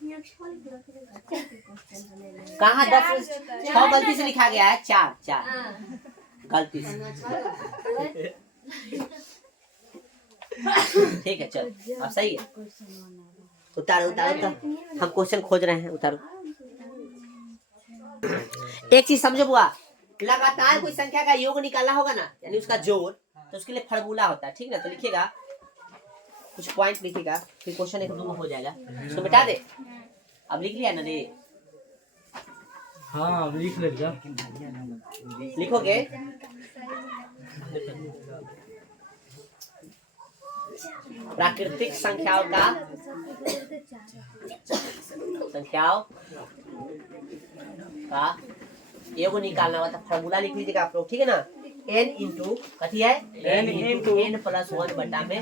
यहाँ 6 लिख दो। कहाँ 10 में 6 गलती से लिखा गया है 4 गलती से ठीक है चल अब सही है उतारो तो हम क्वेश्चन खोज रहे हैं उतारो एक चीज समझो बुआ लगातार कोई संख्या का योग निकालना होगा ना यानी उसका जोड़ तो उसके लिए फार्मूला होता है ठीक ना तो लिखिएगा कुछ पॉइंट लिखिएगा फिर क्वेश्चन एक दो हो जाएगा उसको मिटा दे अब लिख लिया ना रे हाँ अब लिख ले जा लिखोगे प्राकृतिक संख्याओं का योग निकालना होता है फार्मूला लिख लीजिएगा आप लोग ठीक है ना n इंटू कथी है n प्लस 1 बटा में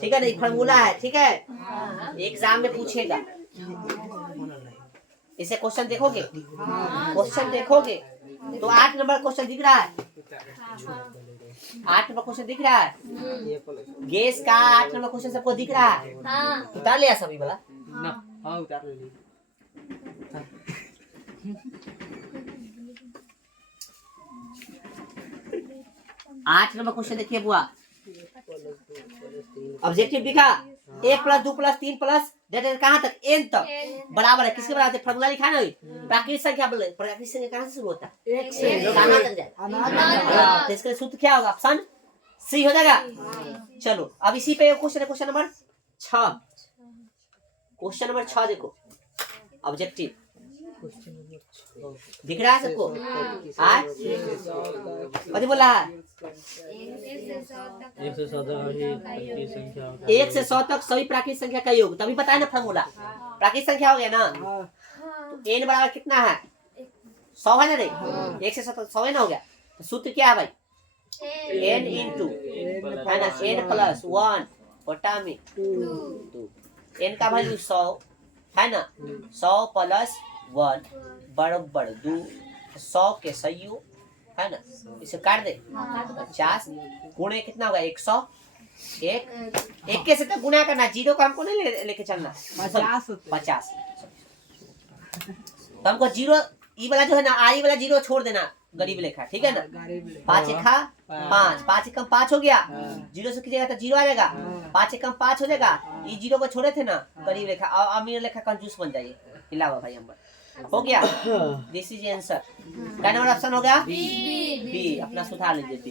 ठीक है ना एक फार्मूला है ठीक है एग्जाम में पूछेगा इसे क्वेश्चन देखोगे तो 8 नंबर क्वेश्चन दिख रहा है 8 नंबर क्वेश्चन दिख रहा है गैस का 8 नंबर क्वेश्चन सबको दिख रहा है उतार लिया सभी वाला ना हाँ उतार ले 8 नंबर क्वेश्चन देखिए बुआ ऑब्जेक्टिव लिखा 1 प्लस 2 प्लस 3 प्लस डेटा कहाँ तक n तक बराबर है किसके बराबर है फार्मूला लिखा ना प्राकृतिक संख्या बोले प्राकृतिक संख्या कहाँ से शुरू होता है 1 से कहाँ तक जाएगा तो इसके सूत्र क्या होगा ऑप्शन सी हो जाएगा चलो अब इसी पे क्वेश्चन है क्वेश्चन नंबर 6 क्वेश्चन नंबर 6 देखो ऑब्जेक्टिव दिख रहा है सबको आज कथी बोला है 1 से 100 तक सभी प्राकृतिक संख्या का योग तभी बताए ना फार्मूला प्राकृतिक संख्या हो गया ना तो n बराबर कितना है 100 है ना रे 1 से 100 तक 100 है ना हो गया तो सूत्र क्या है भाई n इंटू है ना n प्लस 1 बटा में 2 n का वैल्यू 100 है ना 100 प्लस 1 बराबर 2 100 के संयोग है ना इसे काट दे 50 गुणे कितना होगा 100 एक के से तो गुना करना जीरो का हमको नहीं लेके चलना 50 तो हमको जीरो ई वाला जो है ना आई वाला जीरो छोड़ देना गरीब लेखा ठीक है ना 5 एक 5 एक कम 5 हो गया जीरो से कीजिएगा तो जीरो आ जाएगा 5 एक कम 5 हो जाएगा ये जीरो को छोड़े थे ना गरीब लेखा अमीर लेखा कंजूस बन जाइए इलावा भाई हम हो गया दिस इज आंसर क्या नंबर ऑप्शन हो गया बी अपना सुधार लीजिए बी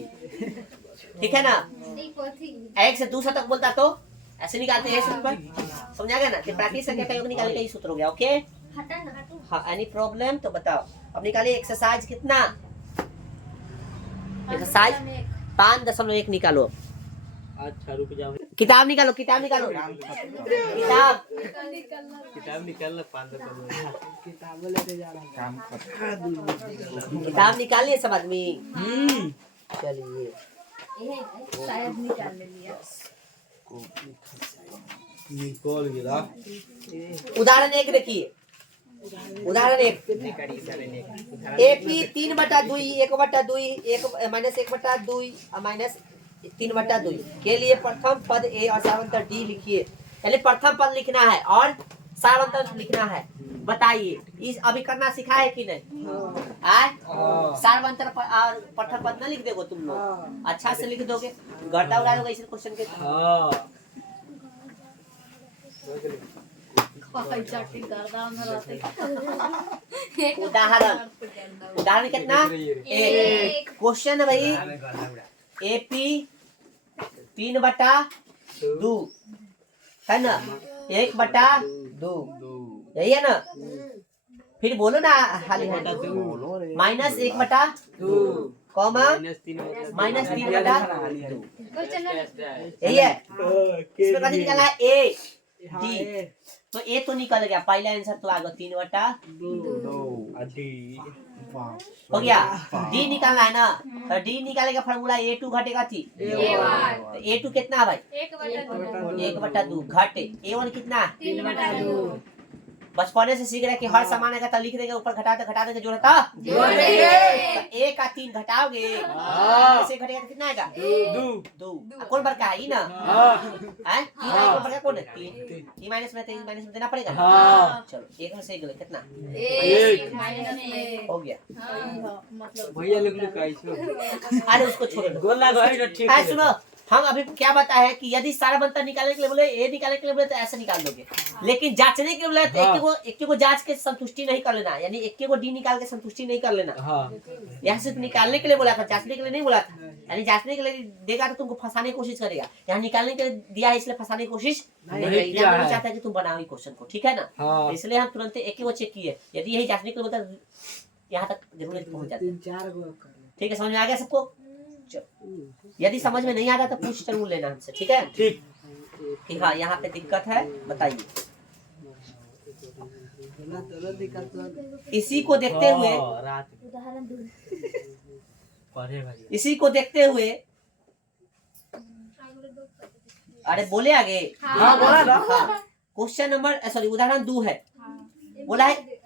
ठीक है ना 1 से 200 तक बोलता तो ऐसे निकालते हैं सूत्र पर समझा गया ना कि प्राकृतिक संख्या का योग निकालने का ये सूत्र हो गया ओके हाँ एनी प्रॉब्लम तो बताओ अब निकालिए एक्सरसाइज कितना एक्सरसाइज 5.1 निकालो अच्छा रुक जाओ किताब निकालो किताब निकाल 5 किताब लेके जा रहा किताब निकालिए सब आदमी चलिए शायद निकाल लिया। निकल गया। उदाहरण एक देखिए, उदाहरण एक, एपी 3/2 1/2 1 माइनस 1/2 माइनस 3/2 के लिए प्रथम पद ए और सारांतर डी लिखिए। यानी प्रथम पद लिखना है और सारांतर लिखना है। बताइए, इस अभी करना सिखा है कि नहीं? आए सारांतर और प्रथम पद न लिख दोगे तुम लोग? अच्छा से लिख दोगे, गड़दा उड़ा दोगे इस क्वेश्चन के। उदाहरण, उदाहरण कितना? एक। क्वेश्चन है भाई, एपी 3/2 है ना, 1/2 यही है ना? फिर बोलो ना, हाली माइनस 1/2 कॉमा माइनस 3/2 यही है। इसमें कथी निकालना है? A D. तो ए तो निकल गया, पहला आंसर तो आ गया 3/2 हो गया। डी निकालना है ना, तो डी निकालेगा फॉर्मूला A2 घटेगा थी तो A2 कितना भाई? 1/2 घटे A1 कितना? बचपने से सीख रहे कि हर सामान आएगा तो लिख देंगे, ऊपर घटाते के जोड़ता जोड़ देंगे। तो 1 का 3 घटाओगे ऐसे घटेगा तो कितना आएगा? 2। कौन बड़का है? ना है कौन बड़का? कौन है? 3 ई माइनस में देना पड़ेगा। चलो 1 में से गए कितना? 1 हो गया। भैया लोग कैसे? अरे उसको छोड़ो, गोला गए ठीक है। सुनो, हम अभी क्या बताया है कि यदि सारांतर निकालने के लिए बोले, ए निकालने के लिए बोले तो ऐसे निकाल दोगे, लेकिन जांचने के लिए बोले तो एक को जांच के संतुष्टि नहीं कर लेना, यानी एक को डी निकाल के संतुष्टि नहीं कर लेना। यहाँ से निकालने के लिए बोला था, जांचने के लिए नहीं बोला था। यानी जांचने के लिए देगा तो तुमको फंसाने की कोशिश करेगा, यहाँ निकालने के लिए दिया है इसलिए फंसाने की कोशिश नहीं चाहता है कि तुम बनाओ क्वेश्चन को, ठीक है ना? इसलिए हम तुरंत एक को चेक किए, यदि यही जांचने के लिए बोलता यहाँ तक जरूर पहुंच जाते। ठीक है, समझ में आ गया सबको? यदि समझ में नहीं आ रहा तो पूछ जरूर लेना हमसे, ठीक है? ठीक। हाँ, यहाँ पे दिक्कत है, बताइए। इसी को देखते हुए, इसी को देखते हुए, अरे बोले आगे। क्वेश्चन नंबर सॉरी उदाहरण 2 है, बोला है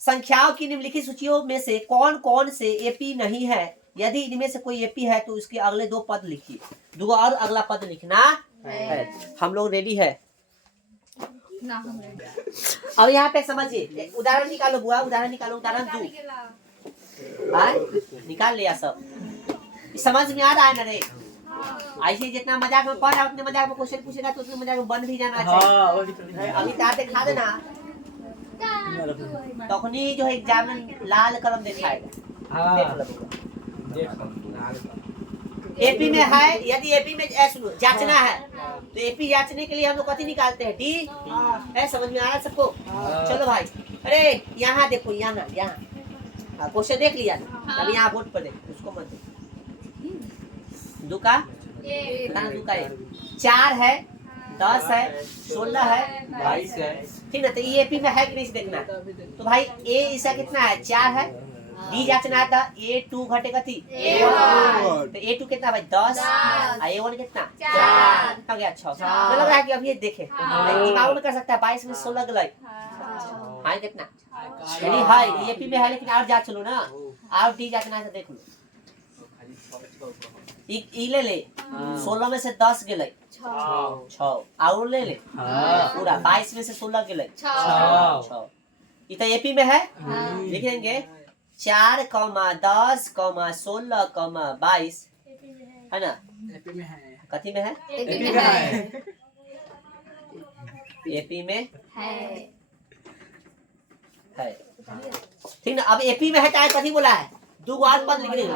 संख्याओं की निम्नलिखित सूचियों में से कौन कौन से एपी नहीं है? यदि इनमें से कोई एपी है तो उसके अगले 2 पद लिखिए। 2 और अगला पद लिखना है। हम लोग रेडी है? अब यहाँ पे समझिए, उदाहरण निकालो बुआ, उदाहरण निकालो, उदाहरण 2 निकाल लिया सब। समझ में आ रहा है ना रे? ऐसे जितना मजाक में पढ़ रहा है उतने मजाक में क्वेश्चन पूछेगा तो उतने मजाक में बन भी जाना चाहिए। अभी तार दिखा देना, तखनी जो है एग्जाम में लाल कलम दिखाएगा। एपी में है, यदि एपी में सुनो जांचना है तो एपी जांचने के लिए हम लोग कथी निकालते हैं? डी है। समझ में आ रहा है सबको? चलो भाई, अरे यहाँ देखो, यहाँ क्वेश्चन देख लिया, अभी यहाँ बोर्ड पर देख, उसको मत देख। 2 का 4 है, 10 है, 16 है, 22 है, ठीक है? तो ये एपी में है कि नहीं देखना। तो भाई ए इसका कितना है? 4 है। डी जांचना था, A2 घटेगा थी A1, तो A2 कितना भाई? 10, A1 कितना? 4 हो गया। 6 मुझे लग रहा है कि अभी ये देखे दिमाग में कर सकता है। 22 में 16 गलत, हाँ कितना? यानी है एपी में है, लेकिन और जांच लो ना, और डी जांचना है तो देख लो। ई ले 16 में से 10 गए 6, और ले पूरा 22 में से 16 गए 6। ये तो एपी में है, लिख देंगे 4, 10, 16, 22 है ना? कथी में है? एपी में है, ठीक ना? अब एपी में है चाहे कथी बोला है? 2 और पद लिख देंगे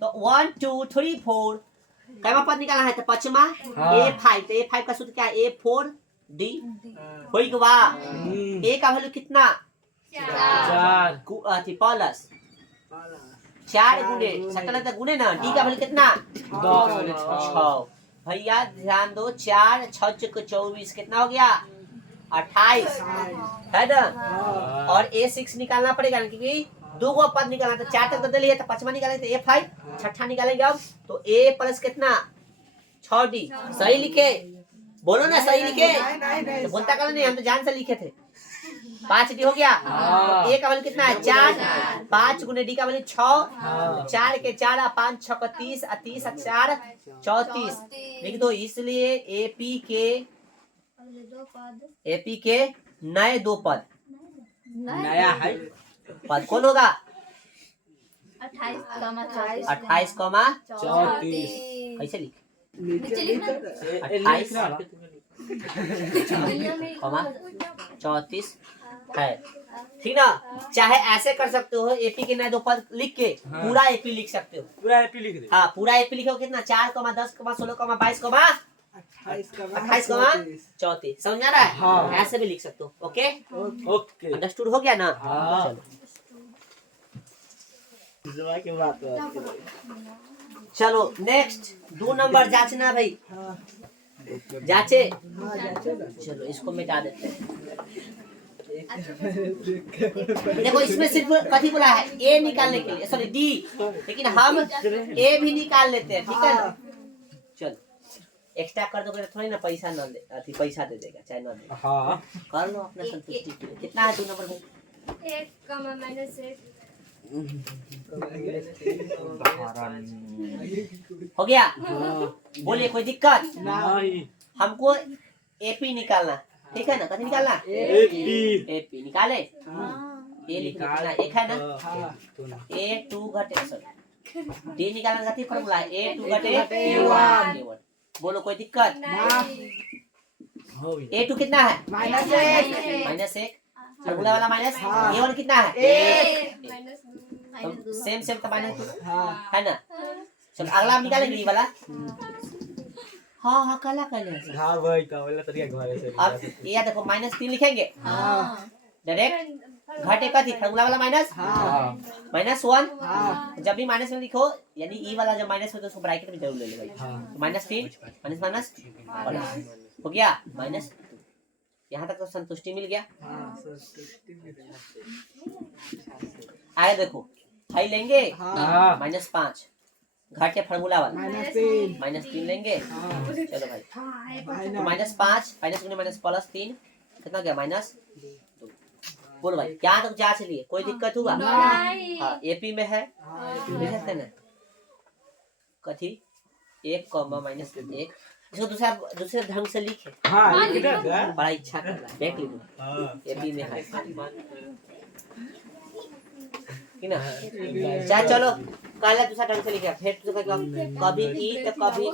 तो 1 2 3 4 कैमा पद निकालना है? तो 5वां A5, तो A5 का सूत्र क्या है? A4 D होई गवा। A का वैल्यू कितना? 4 प्लस 4 गुणे सकल तो गुणे ना, डी का वैल्यू कितना? 6। भैया ध्यान दो, 4 6 24 कितना हो गया? 28 है ना? और A6 निकालना पड़ेगा क्योंकि 2 पद निकालना, तो 4 तक तो दे लिया, तो 5वां निकालेंगे तो A5 छठा निकालेंगे अब तो ए प्लस कितना 6d सही लिखे बोलो ना सही लिखे नहीं तो बोलता करो नहीं हम तो जान से लिखे थे 5d हो गया तो ए का वैल्यू कितना है 4 5 गुने डी का वैल्यू 6 4 के 4 5 6 का 30 30 4 34 लिख दो इसलिए एपी के नए दो पद नया है पद कौन होगा 28, 28 कॉमा 34 कैसे लिख नीचे लिखो 28 कॉमा 34 है ठीक ना चाहे ऐसे कर सकते हो एपी के नए दो पद लिख के हाँ। पूरा एपी लिख सकते हो पूरा एपी लिख दे हाँ पूरा एपी लिखो कितना 4 10 16 22 28 34 समझ आ रहा है हाँ। ऐसे भी लिख सकते हो ओके ओके अंडरस्टूड हो गया ना हाँ। चलो चलो नेक्स्ट 2 नंबर जांचना भाई जांचे चलो इसको मिटा देते हैं देखो इसमें सिर्फ कथी बोला है ए निकालने के लिए सॉरी डी लेकिन हम ए भी निकाल लेते हैं ठीक है ना चलो एक्स्ट्रा कर दोगे तो थोड़ी ना पैसा ना दे अति पैसा दे देगा चाहे ना दे हाँ कर लो अपना संतुष्टि के लिए कितना है 2 नंबर भाई 1, -1 हो गया बोलिए कोई दिक्कत नहीं हमको एपी निकालना ठीक है ना कथी निकालना एपी एपी निकाले ए लिख निकालना एक है ना a2 घटे सॉरी डी निकालना कथी फॉर्मूला है a2 घटे a1 बोलो कोई दिक्कत a2 कितना है -1 फॉर्मूला वाला माइनस a1 कितना है 1 सेम सेम का माइनस है ना चलो अगला हम निकालेंगे ये वाला हाँ काला काले हाँ भाई का वाला तरीका घरे से अब ये देखो -3 लिखेंगे डायरेक्ट घटे कथी फॉर्मूला वाला माइनस -1 जब भी माइनस में लिखो यानी ई वाला जब माइनस हो तो उसको ब्रैकेट में जरूर ले लो भाई -3 माइनस हो गया माइनस यहाँ तक तो संतुष्टि मिल गया आगे देखो हाई लेंगे -5 घाटे फार्मूला वाला -3 लेंगे चलो भाई तो -5 -3 कितना गया -2 बोलो भाई क्या तक जांच लिए कोई दिक्कत हुआ हाँ एपी में है देख सकते ना कथी 1 -1 इसको दूसरे ढंग से लिखे बड़ा इच्छा कर रहा है देख लीजिए एपी में है कि ना चाहे चलो काला दूसरा ढंग से लिखा फिर तो कभी ई तो कभी उ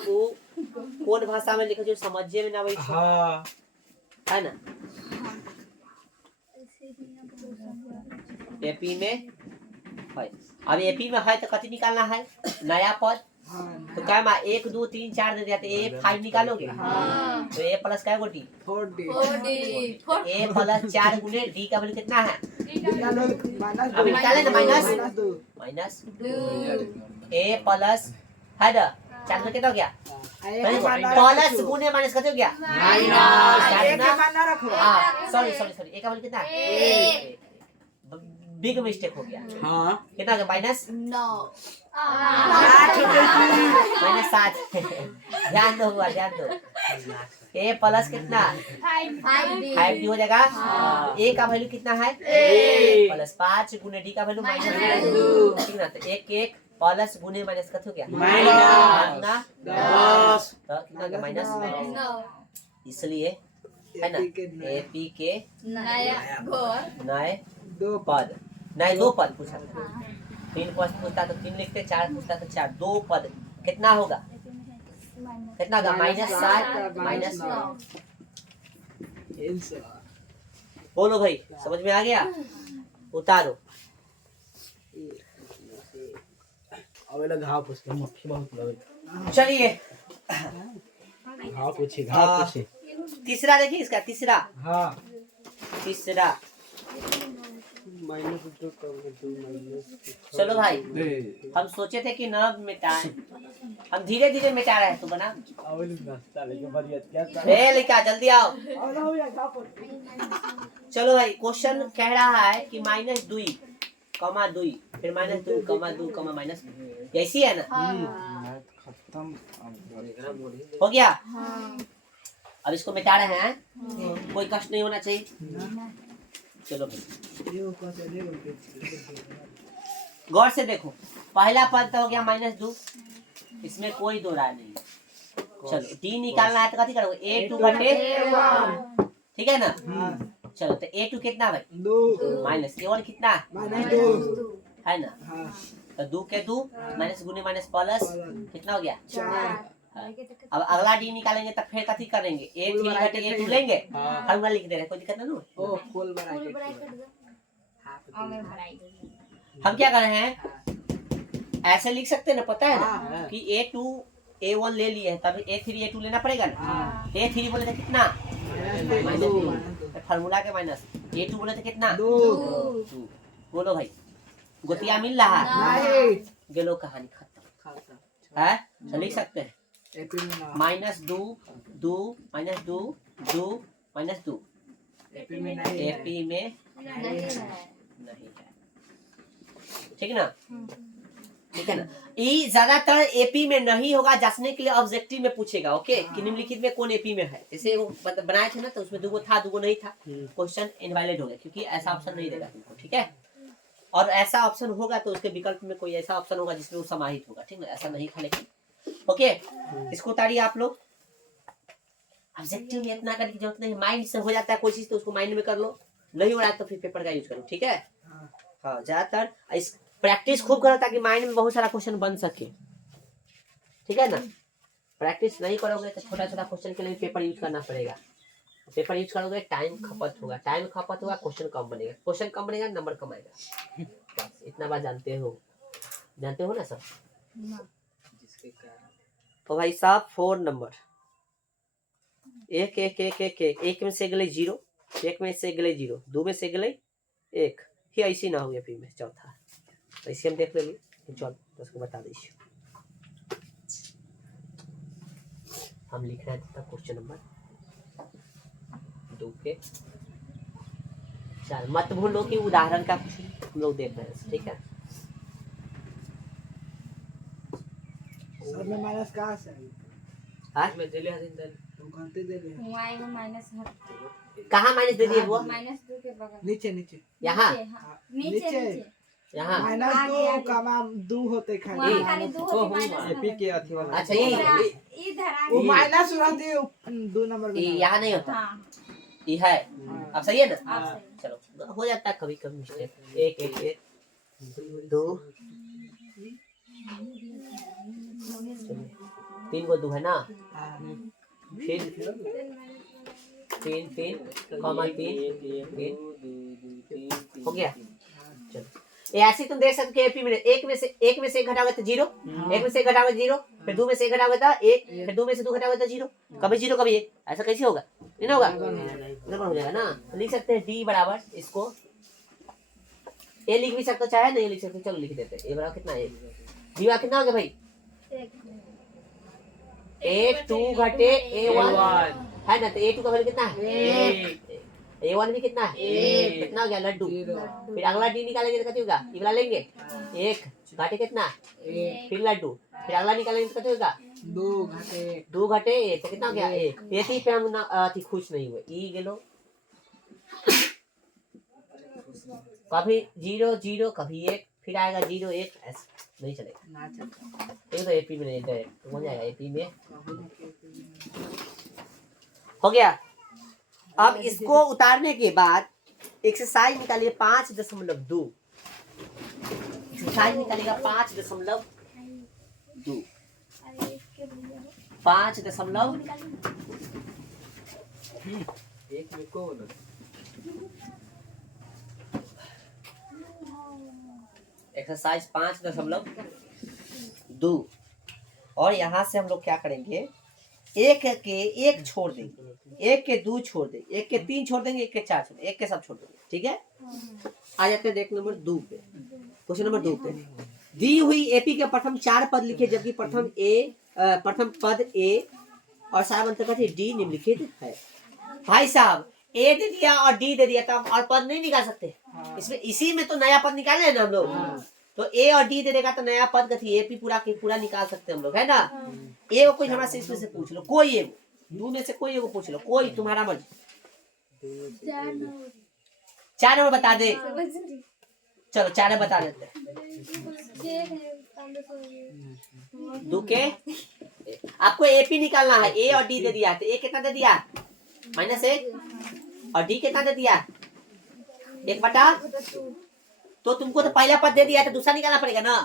कौन भाषा में लिखे जो समझे में ना वही है ना एपी में है अब एपी में है तो कथी निकालना है नया पद तो क्या मा 1 2 3 4 दे दिया ए 5 निकालोगे तो ए प्लस क्या गोटी 4d ए प्लस 4 गुने डी का वैल्यू कितना है अभी निकाले ना माइनस ए प्लस है ना 4 में कितना हो गया प्लस गुने माइनस कितना हो गया माइनस सॉरी ए का वैल्यू कितना है बिग मिस्टेक हो गया कितना हो गया -9 -7 ध्यान दो ध्यान दो ए प्लस कितना 5d हो जाएगा ए का वैल्यू कितना है प्लस 5 गुने डी का वैल्यू -2 ठीक ना तो 1 प्लस गुने माइनस कितना हो गया -10 तो कितना हो गया -9 इसलिए है ना एपी के नए दो पद पूछा 3 पद पूछता तो 3 लिखते 4 पूछता तो 4 2 पद कितना होगा कितना होगा -7 -9 बोलो भाई समझ में आ गया उतारो अबेला घाव पूछ ले मक्खी बहुत लगे चलिए घाव पूछे तीसरा देखिए इसका तीसरा चलो भाई हम सोचे थे कि न मिटाएं हम धीरे धीरे मिटा रहे हैं तू बना लिखा जल्दी आओ चलो भाई क्वेश्चन कह रहा है कि -2 2 फिर -2 -2 -2 ऐसी है ना। हो गया। अब इसको मिटा रहे हैं, कोई कष्ट नहीं होना चाहिए। चलो गौर से देखो, पहला पद तो हो गया -2, इसमें कोई दो राय नहीं। चलो d निकालना है तो कथी करोगे, a2 घटे, ठीक है ना। चलो तो a2 कितना भाई, माइनस a1 कितना है ना, तो 2 के 2 माइनस गुने माइनस प्लस कितना हो गया 4। अब अगला डी निकालेंगे तब फिर कथी करेंगे, a3 घटे a2 लेंगे, फॉर्मूला लिख दे रहे, कोई दिक्कत नहीं। हम क्या कर रहे हैं, ऐसे लिख सकते हैं ना, पता है ना कि a2 a1 ले लिए हैं, तब a3 a2 लेना पड़ेगा ना। a3 बोले थे कितना, -2, फार्मूला के माइनस। a2 बोले थे कितना, 2। बोलो भाई, गोतिया मिल रहा है, गेलो कहानी खत्म है। तो लिख सकते हैं -2 2 -2 2 -2 एपी में नहीं है, ठीक है ना, ठीक है ना। ई ज्यादातर एपी में नहीं होगा, जांचने के लिए ऑब्जेक्टिव में पूछेगा, ओके, कि निम्नलिखित में कौन एपी में है। जैसे वो बनाए थे ना, तो उसमें 2 था 2 नहीं था, क्वेश्चन इनवैलिड हो गया, क्योंकि ऐसा ऑप्शन नहीं देगा तुमको, ठीक है। और ऐसा ऑप्शन होगा तो उसके विकल्प में कोई ऐसा ऑप्शन होगा जिसमें वो समाहित होगा, ठीक है, ऐसा नहीं था लेकिन, ओके। इसको उतारिए आप लोग, ऑब्जेक्टिव में इतना करने की जरूरत नहीं, माइंड से हो जाता है कोई चीज तो उसको माइंड में कर लो, नहीं हो रहा है तो फिर पेपर का यूज करो, ठीक है। हाँ, ज्यादातर इस प्रैक्टिस खूब करो ताकि माइंड में बहुत सारा क्वेश्चन बन सके, ठीक है ना। प्रैक्टिस नहीं करोगे तो छोटा छोटा क्वेश्चन के लिए पेपर यूज करना पड़ेगा। पेपर यूज करोगे टाइम खपत होगा, क्वेश्चन कम बनेगा, नंबर कम आएगा, बस इतना बात जानते हो ना सब। तो भाई साहब 4 नंबर, एक में से गले 0, एक में से गले 0, 2 में से गले 1 ही, ऐसी ना हो फिर में चौथा, ऐसे हम देख लेंगे। चल उसको बता दीजिए, हम लिख रहे हैं क्वेश्चन नंबर 2 के 4। मत भूलो कि उदाहरण का कुछ हम लोग देख रहे हैं, ठीक है। सब में माइनस कहाँ से आई? हाँ मैं दिले हसीन दल तुम कहते दिले हुआएगा माइनस हट, कहाँ माइनस दे दिए वो, -2 के बगल नीचे यहाँ नीचे यहाँ -2 कमा 2 होते खाली खाली 2 होती एपी के अथी वाला। अच्छा ये इधर वो माइनस रहती 2 नंबर में, यहाँ नहीं होता, हाँ ये है। अब सही है ना, आप सही। चलो हो जाता है कभी कभी मिस्टेक, 1 1 1 2 3 को 2 है ना, फिर 3 3 कॉमा 3 हो गया। चलो ये ऐसे तुम देख सकते हो एपी में एक में से 1 घटाओगे तो 0, 1 में से 1 घटाओगे 0, फिर 2 में से 1 घटाओगे तो 1, फिर 2 में से 2 घटाओगे तो 0, कभी 0 कभी 1, ऐसा कैसे होगा, नहीं ना होगा, नंबर हो जाएगा ना। तो लिख सकते हैं d बराबर, इसको a लिख भी सकते हो चाहे नहीं लिख सकते, चलो लिख देते हैं। a बराबर कितना है, d बराबर कितना हो गया भाई, a2 घटे a1 है ना, तो a2 का वैल्यू कितना है, a1 भी कितना है, कितना हो गया लड्डू। फिर अगला d निकालेंगे तो कितना होगा, ये वाला लेंगे 1 घटे कितना, फिर लड्डू, फिर अगला निकालेंगे तो कितना होगा 2 घटे 1, तो कितना हो गया 1। ये पे हम अति खुश नहीं हुए, ई गेलो कभी 0 0 कभी 1, फिर आएगा 0 1, ऐसा नहीं चलेगा, ये तो एपी में नहीं डायरेक्ट हो जाएगा, एपी में हो गया। अब इसको उतारने के बाद एक्सरसाइज निकालिए 5.2, एक्सरसाइज निकालिएगा 5.2, 5.2 एक में कौन एक्सरसाइज 5.2। और यहाँ से हम लोग क्या करेंगे, 1 के 1 छोड़ देंगे, 1 के 2 छोड़ देंगे, 1 के 3 छोड़ देंगे, 1 के 4 छोड़ देंगे, 1 के सब छोड़ देंगे, ठीक है। आ जाते हैं देख नंबर 2 पे, क्वेश्चन नंबर 2 पे दी हुई एपी के प्रथम 4 पद लिखे, जबकि प्रथम पद ए और सारा अंतर्गत डी निम्नलिखित है। भाई साहब ए दे दिया और डी दे दिया, तब और पद नहीं निकाल सकते, इसमें इसी में तो नया पद निकाले हैं ना हम लोग, तो ए और डी दे देगा तो नया पद कथी एपी पूरा के पूरा निकाल सकते हैं हम लोग, है ना। ए को कोई हमरा से इसमें से पूछ लो, कोई एगो दो में से कोई एगो पूछ लो, कोई तुम्हारा मर्जी। 4 नंबर बता दे, चलो 4 नंबर बता देते हैं। 2 के आपको एपी निकालना है, ए और डी दे दिया, तो ए कितना दे दिया -1 और डी कितना दे दिया 1/। तो तुमको तो पहला पद दे दिया तो दूसरा निकालना पड़ेगा ना।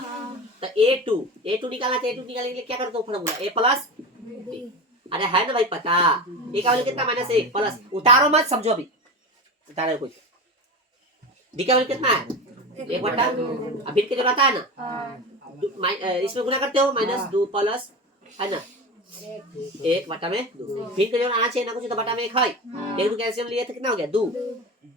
तो A2 निकालना चाहिए, A2 निकालने के लिए क्या करते हो फॉर्मूला A प्लस B। अरे है ना भाई पता, ए का वैल्यू कितना -1 प्लस, उतारो मत समझो, अभी उतारो कुछ। डी का वैल्यू कितना है 1/, अब फिर के जो रहता है ना इसमें गुना करते हो -2 प्लस है ना 1/2, फिर के जो आना चाहिए ना कुछ तो बटा में 1 है, 1 कैल्शियम लिए तो कितना हो गया 2,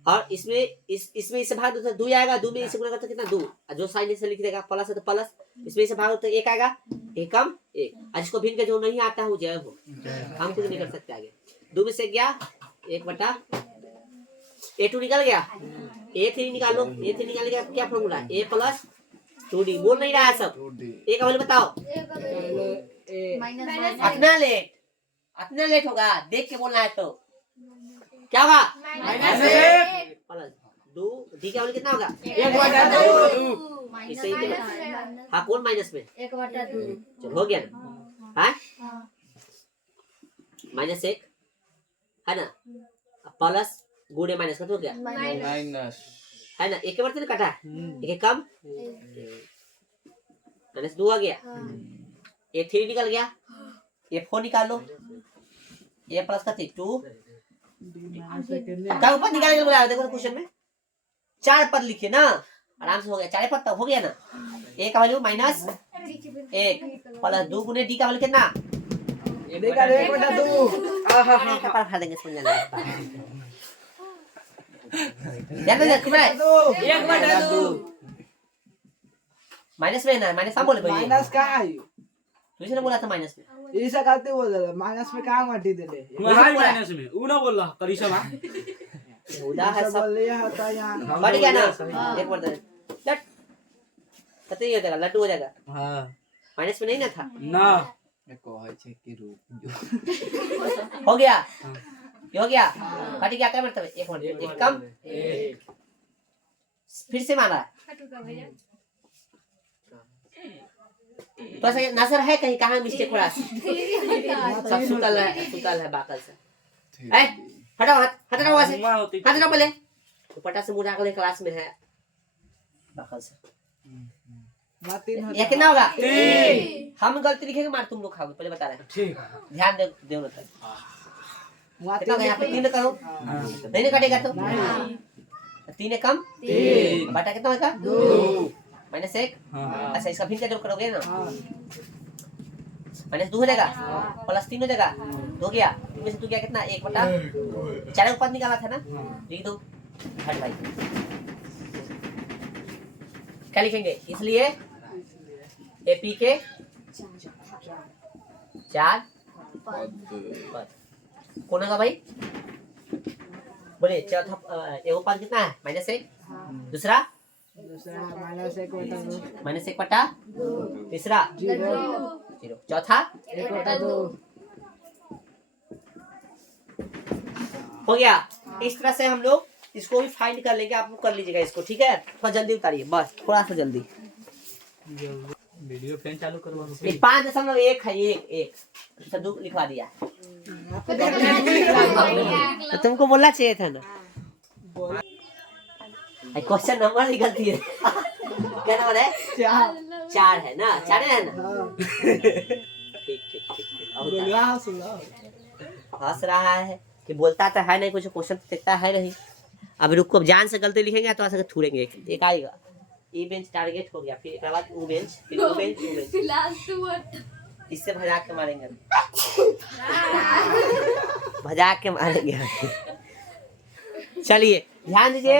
और इसमें इसमें इसे भाग दो तो 2 आएगा, 2 में इसे गुना करते कितना 2, जो साइन से लिख देगा प्लस है तो प्लस, इसमें इसे भाग तो 1 आएगा, 1 कम 1, आज इसको भिन्न के जो नहीं आता है वो जय हो, हम कुछ नहीं कर सकते आगे। 2 में से गया 1/, A2 निकल गया, A3 निकालो, A3 निकालने का क्या फॉर्मूला है A प्लस 2D, बोल नहीं रहा है सब, ए का वैल्यू बताओ। अपना लेट होगा, देख के बोलना है तो क्या होगा -1 प्लस 2, डी का वैल्यू कितना होगा 1/2, इसे ही हाँ कौन माइनस में 1/2, चलो हो गया ना, हाँ -1 है ना, प्लस गुणे माइनस का तो हो गया है ना, एक के बढ़ते कटा, एक कम -2 आ गया, A3 निकल गया, A4 निकालो, A प्लस का 2 क्या ऊपर निकालने के बोला, देखो क्वेश्चन में 4 पद लिखे ना, आराम से हो गया, 4 पद तक हो गया ना। ए का वैल्यू -1 प्लस 2 गुने डी का वैल्यू कितना 1/2, कपाल फाड़ देंगे समझ लेना। देखो कितना है 1/2 माइनस में ना, माइनस हम बोले भाई, माइनस का है, तुझे ने बोला था माइनस में, ऐसा करते बोल रहा माइनस में कहां मटी दे ले, हाई माइनस में ऊ ना बोल रहा करिश्मा, उदा है सब बोल लिया होता यहां बढ़ गया ना, एक बार दे लट पता ही हो जाएगा, लड्डू हो जाएगा, हां माइनस में नहीं ना था ना को है छे के रूप हो गया, ये हो गया, कट गया, क्या मतलब एक मिनट, एक कम फिर से माना तो ऐसा नजर है कहीं, कहाँ मिस्टेक हो रहा है, सब सुतल है बाकल से, ए हटाओ हटाओ वहां से, हटाओ पहले दुपट्टा से मुड़ा के क्लास में है बाकल से, ये कितना होगा 3, हम गलती लिखेंगे मार तुम लोग खाओगे, पहले बता रहे हैं, ठीक ध्यान दे ना तक कितना होगा, यहाँ पे 3 करो, नहीं कटेगा तो 3 कम 3 बटा कितना होगा 2 -1, अच्छा इसका भिन्न का जो करोगे ना -2 हो जाएगा, प्लस 3 हो जाएगा, 2 गया, 2 में से 2 गया कितना 1/4, 4 ऊपर निकाला था ना, लिख दो हट भाई, क्या लिखेंगे, इसलिए एपी के 4 कौन होगा भाई, बोले चौथा एगो पद कितना है -1, दूसरा -1/2, तीसरा 0, चौथा 1/2 हो गया। इस तरह से हम लोग इसको भी फाइंड कर लेंगे, आप लोग कर लीजिएगा इसको, ठीक है, थोड़ा जल्दी उतारिए, बस थोड़ा सा जल्दी, वीडियो फ्रेम चालू करवा 5.1 है, 1 2 लिखवा दिया, तो तुमको बोलना चाहिए था ना, क्वेश्चन नंबर ही गलती है, क्या नंबर है 4 है ना, 4 है ना, ठीक हंस रहा है कि बोलता तो है नहीं, कुछ क्वेश्चन देखता है नहीं, अब रुको, अब जान से गलती लिखेंगे तो ऐसे थूरेंगे, एक आएगा ई बेंच टारगेट हो गया, फिर बाद ऊ बेंच, फिर ऊ बेंच, इससे भजा के मारेंगे, भजा के मारेंगे, चलिए ध्यान दीजिए,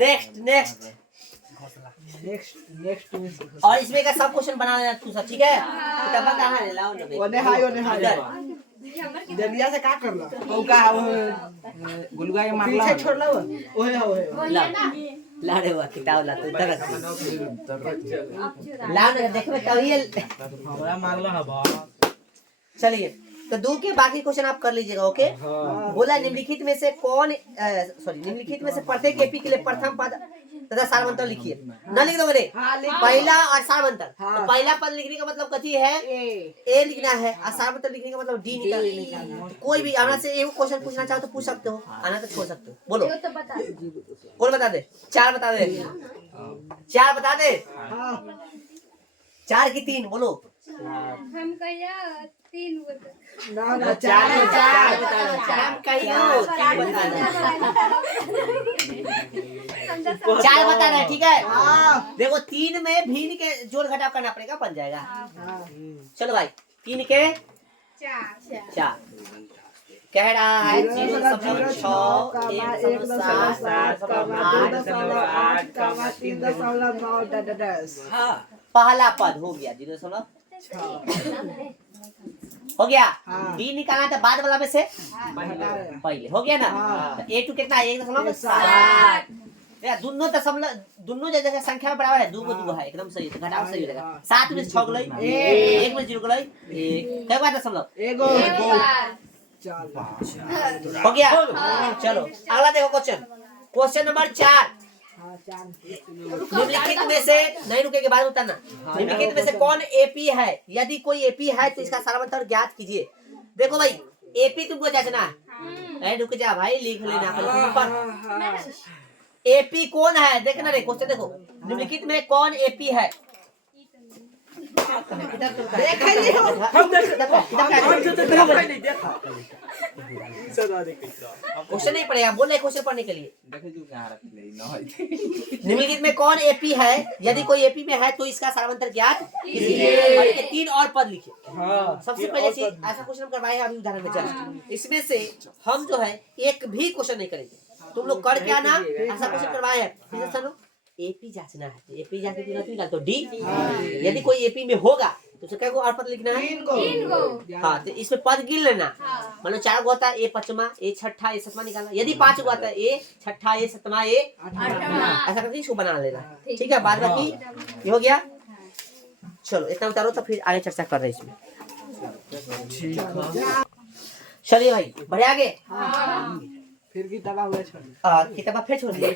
नेक्स्ट और इसमें का सब क्वेश्चन बना लेना तू सब, ठीक है, किताब कहां है, लाओ ना, ओने हाय जल्दिया से का करला, ओ का गुलगा के मारला पीछे छोड़ला, ओए ला ला रे हुआ किताब ला तो इधर रख ला ना देखो कभी हमरा मारला है बा चलिए तो दो के बाकी क्वेश्चन आप कर लीजिएगा ओके बोला निम्नलिखित में से कौन निम्नलिखित में से प्रत्येक एपी के लिए प्रथम पद तथा सारवंतर लिखिए न लिख दोगे पहला और सारवंतर तो पहला पद लिखने का मतलब कथी है ए लिखना है और सारवंतर लिखने का मतलब डी निकालना। कोई भी आना से एक क्वेश्चन पूछना चाहो तो पूछ सकते हो, आना तो छोड़ सकते हो। बोलो कौन बता दे? चार बता दे, चार बता दे, चार की तीन बोलो। हम कहिया 3 बोलते ना चार चार बता रहे ठीक है। देखो 3 में भीन के जोड़ घटाव करना पड़ेगा, बन जाएगा। चलो भाई 3 के 4 कह रहा है 0.6 पहला पद हो गया 0.6 हो गया। डी निकालना था बाद वाला में से पहले हो गया ना। तो A2 कितना है? 1.7 दोनों दशमलव दोनों जगह संख्या में बराबर है, 2 2 है एकदम सही, घटाव सही हो जाएगा। 7 में 6 गलई 1 में 0 गलई 1 कई बार दशमलव हो गया। चलो अगला देखो क्वेश्चन नंबर 4 निम्नलिखित में से नहीं रुकेगे बाद उतारना। निम्नलिखित में से कौन एपी है? यदि कोई एपी है तो इसका सारवंतर ज्ञात कीजिए। देखो भाई एपी तुमको जांचना है, रुक जा भाई लिख लेना ऊपर। एपी कौन है देखना रे क्वेश्चन देखो। निम्नलिखित में कौन एपी है? क्वेश्चन नहीं पढ़ेगा, बोल रहे क्वेश्चन पढ़ने के लिए। निम्नलिखित में कौन एपी है? यदि कोई एपी में है तो इसका सारवंतर ज्ञात कीजिए। 3 और पद लिखिए। सबसे पहले चीज ऐसा क्वेश्चन करवाए अभी उदाहरण में चल, इसमें से हम जो है एक भी क्वेश्चन नहीं करेंगे, तुम लोग कर क्या ना ऐसा क्वेश्चन करवाए है। सुनो एपी जांचना है, तो एपी जांचने के लिए तो डी। यदि कोई एपी में होगा तो उसे क्या को और पद लिखना है? 3 गो। हाँ तो इसमें पद गिन लेना। मतलब 4 गो होता है, ए 5वां ए 6ठा ए 7वां निकालना। यदि 5 गो आता है ए 6ठा ए 7वां ए 8वां ऐसा करके इसको बना लेना। ठीक है बाद बाकी ये हो गया। चलो इतना उतारो तो फिर आगे चर्चा कर रहे हैं इसमें। चलिए भाई बढ़े आगे। फिर किताबा हुआ छोड़ किताब फिर छोड़ दिए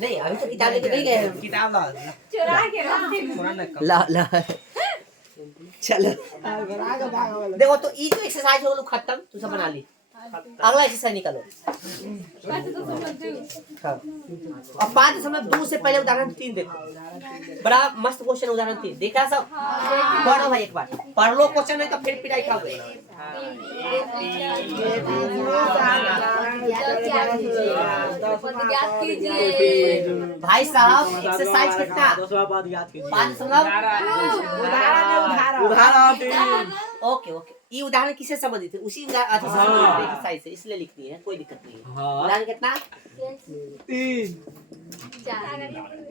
नहीं अभी तो किताब लेके नहीं गए। किताब चुरा के ला ला चलो देखो तो ई तो एक्सरसाइज हो खत्म, तू सब बना ली। अगला एक्सरसाइज निकालो। और 5.2 से पहले उदाहरण 3 देखो, बड़ा मस्त क्वेश्चन उदाहरण 3 देखा सब। पढ़ो भाई एक बार पढ़ लो क्वेश्चन, नहीं तो फिर पिटाई खाओगे। भाई साहब एक्सरसाइज कितना? 5.2 ओके ओके। ये उदाहरण किससे संबंधित है? उसी एक्सरसाइज से, इसलिए लिखनी है, कोई दिक्कत नहीं है। उदाहरण कितना?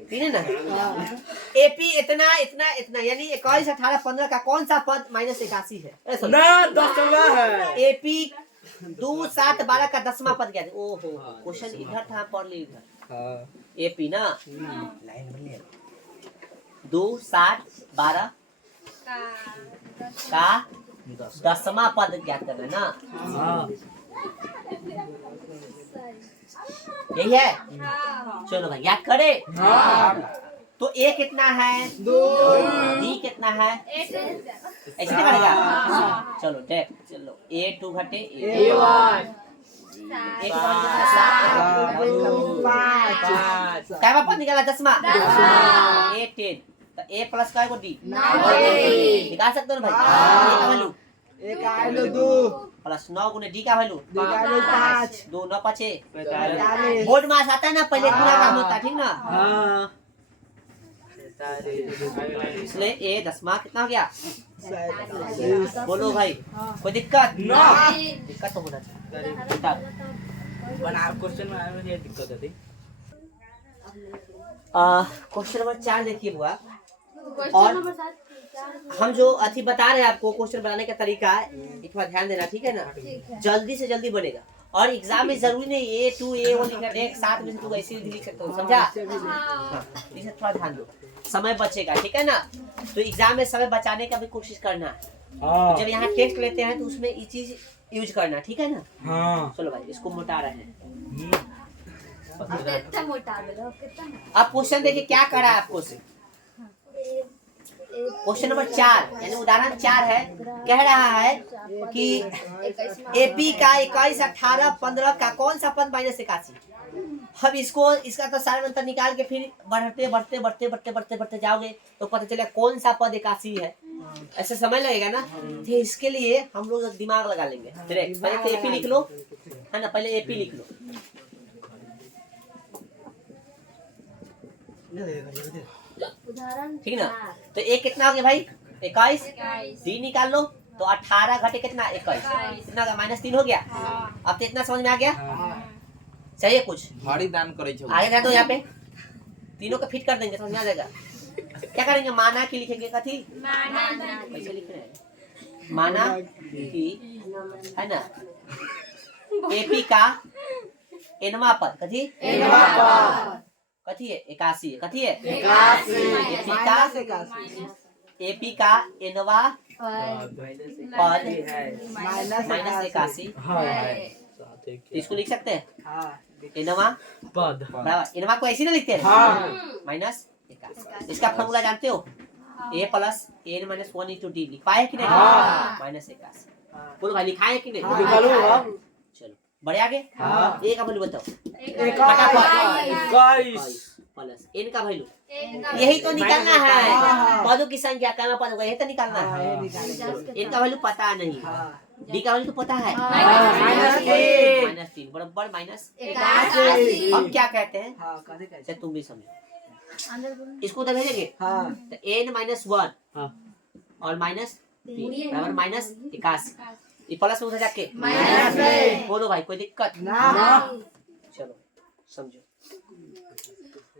3 है ना। एपी इतना इतना इतना यानी 21 18 15 का कौन सा पद -81 है? ना 10वां है। एपी 2 7 12 का 10वां पद क्या है? ओहो क्वेश्चन इधर था, पढ़ ली इधर। एपी ना 2 7 12 का 10वां पद ज्ञात करना है ना। यही है। चलो भाई याद करे। तो ए कितना है? 2 डी कितना है? ऐसे नहीं पड़ेगा। चलो देख चलो A2 घटे A1 क्या पद निकाला? 10वां A10 तो A प्लस का डी निकाल सकते हो भाई। एक आइलो 2 प्लस 9 गुने डी का वैल्यू 5 2 9 5 बोर्ड में आता है ना पहले पूरा काम होता है ठीक ना। इसलिए ए 10वां कितना हो गया? बोलो भाई कोई दिक्कत? दिक्कत तो होना चाहिए। बना क्वेश्चन में आया मुझे दिक्कत होती। क्वेश्चन नंबर 4 देखिए बुआ। और हम जो अथी बता रहे हैं आपको क्वेश्चन बनाने का तरीका है, एक बार ध्यान देना ठीक है ना। जल्दी से जल्दी बनेगा और एग्जाम में जरूरी नहीं A2 A1 लिखना है, साथ में तू ऐसे भी लिख सकते हो, समझा? हाँ, इसे थोड़ा ध्यान दो, समय बचेगा, ठीक है ना? तो एग्जाम में समय बचाने का भी कोशिश करना है। तो जब यहाँ टेस्ट लेते हैं तो उसमें ये चीज यूज करना, ठीक है ना? हाँ। चलो भाई, इसको मोटा रहे हैं। कितना मोटा दो कितना अब क्वेश्चन देखिए क्या करा है आपको से। क्वेश्चन नंबर 4 यानी उदाहरण 4 है, कह रहा है कि एपी का 21, 18, 15 का कौन सा पद -81। अब इसको इसका तो सारे अंतर निकाल के फिर बढ़ते जाओगे तो पता चला कौन सा पद 81 है। ऐसे समय लगेगा ना, तो इसके लिए हम लोग दिमाग लगा लेंगे डायरेक्ट। पहले तो एपी लिख लो, है ना? पहले एपी लिख लो। उदाहरण ठीक ना? तो एक कितना हो गया भाई? 21। 3 निकाल लो तो 18 घटे कितना? 21। कितना का -3 हो गया। अब तो इतना समझ में आ गया। चाहिए कुछ भारी दान करे छौ। आगे जा दो, यहाँ पे तीनों को फिट कर देंगे, समझ में आ जाएगा। क्या करेंगे? माना की लिखेंगे, कथी कैसे लिख रहे हैं? माना की, है ना? एपी का एनवा पद, कथी कथी है? 81 है। कथी है? एपी का एनवा पद -81। इसको लिख सकते हैं एनवा पद। बराबर, एनवा को ऐसे ना लिखते हैं -81। इसका फॉर्मूला जानते हो? A + n - 1 * d। लिख पाए कि नहीं? -81। बोलो भाई, लिखा है कि नहीं? चलो बढ़े आगे। A का वैल्यू बताओ। प्लस n का वैल्यू, यही तो निकालना है। पदों की संख्या का पद होगा, यही तो निकालना है। n का वैल्यू पता नहीं, d का वैल्यू तो पता है -3 बराबर -81। अब क्या कहते हैं? अच्छा तुम भी समझो, इसको तो भेजेंगे तो n - 1 और -3 बराबर -81। ये प्लस में उधर जाके बोलो भाई, कोई दिक्कत? चलो समझो।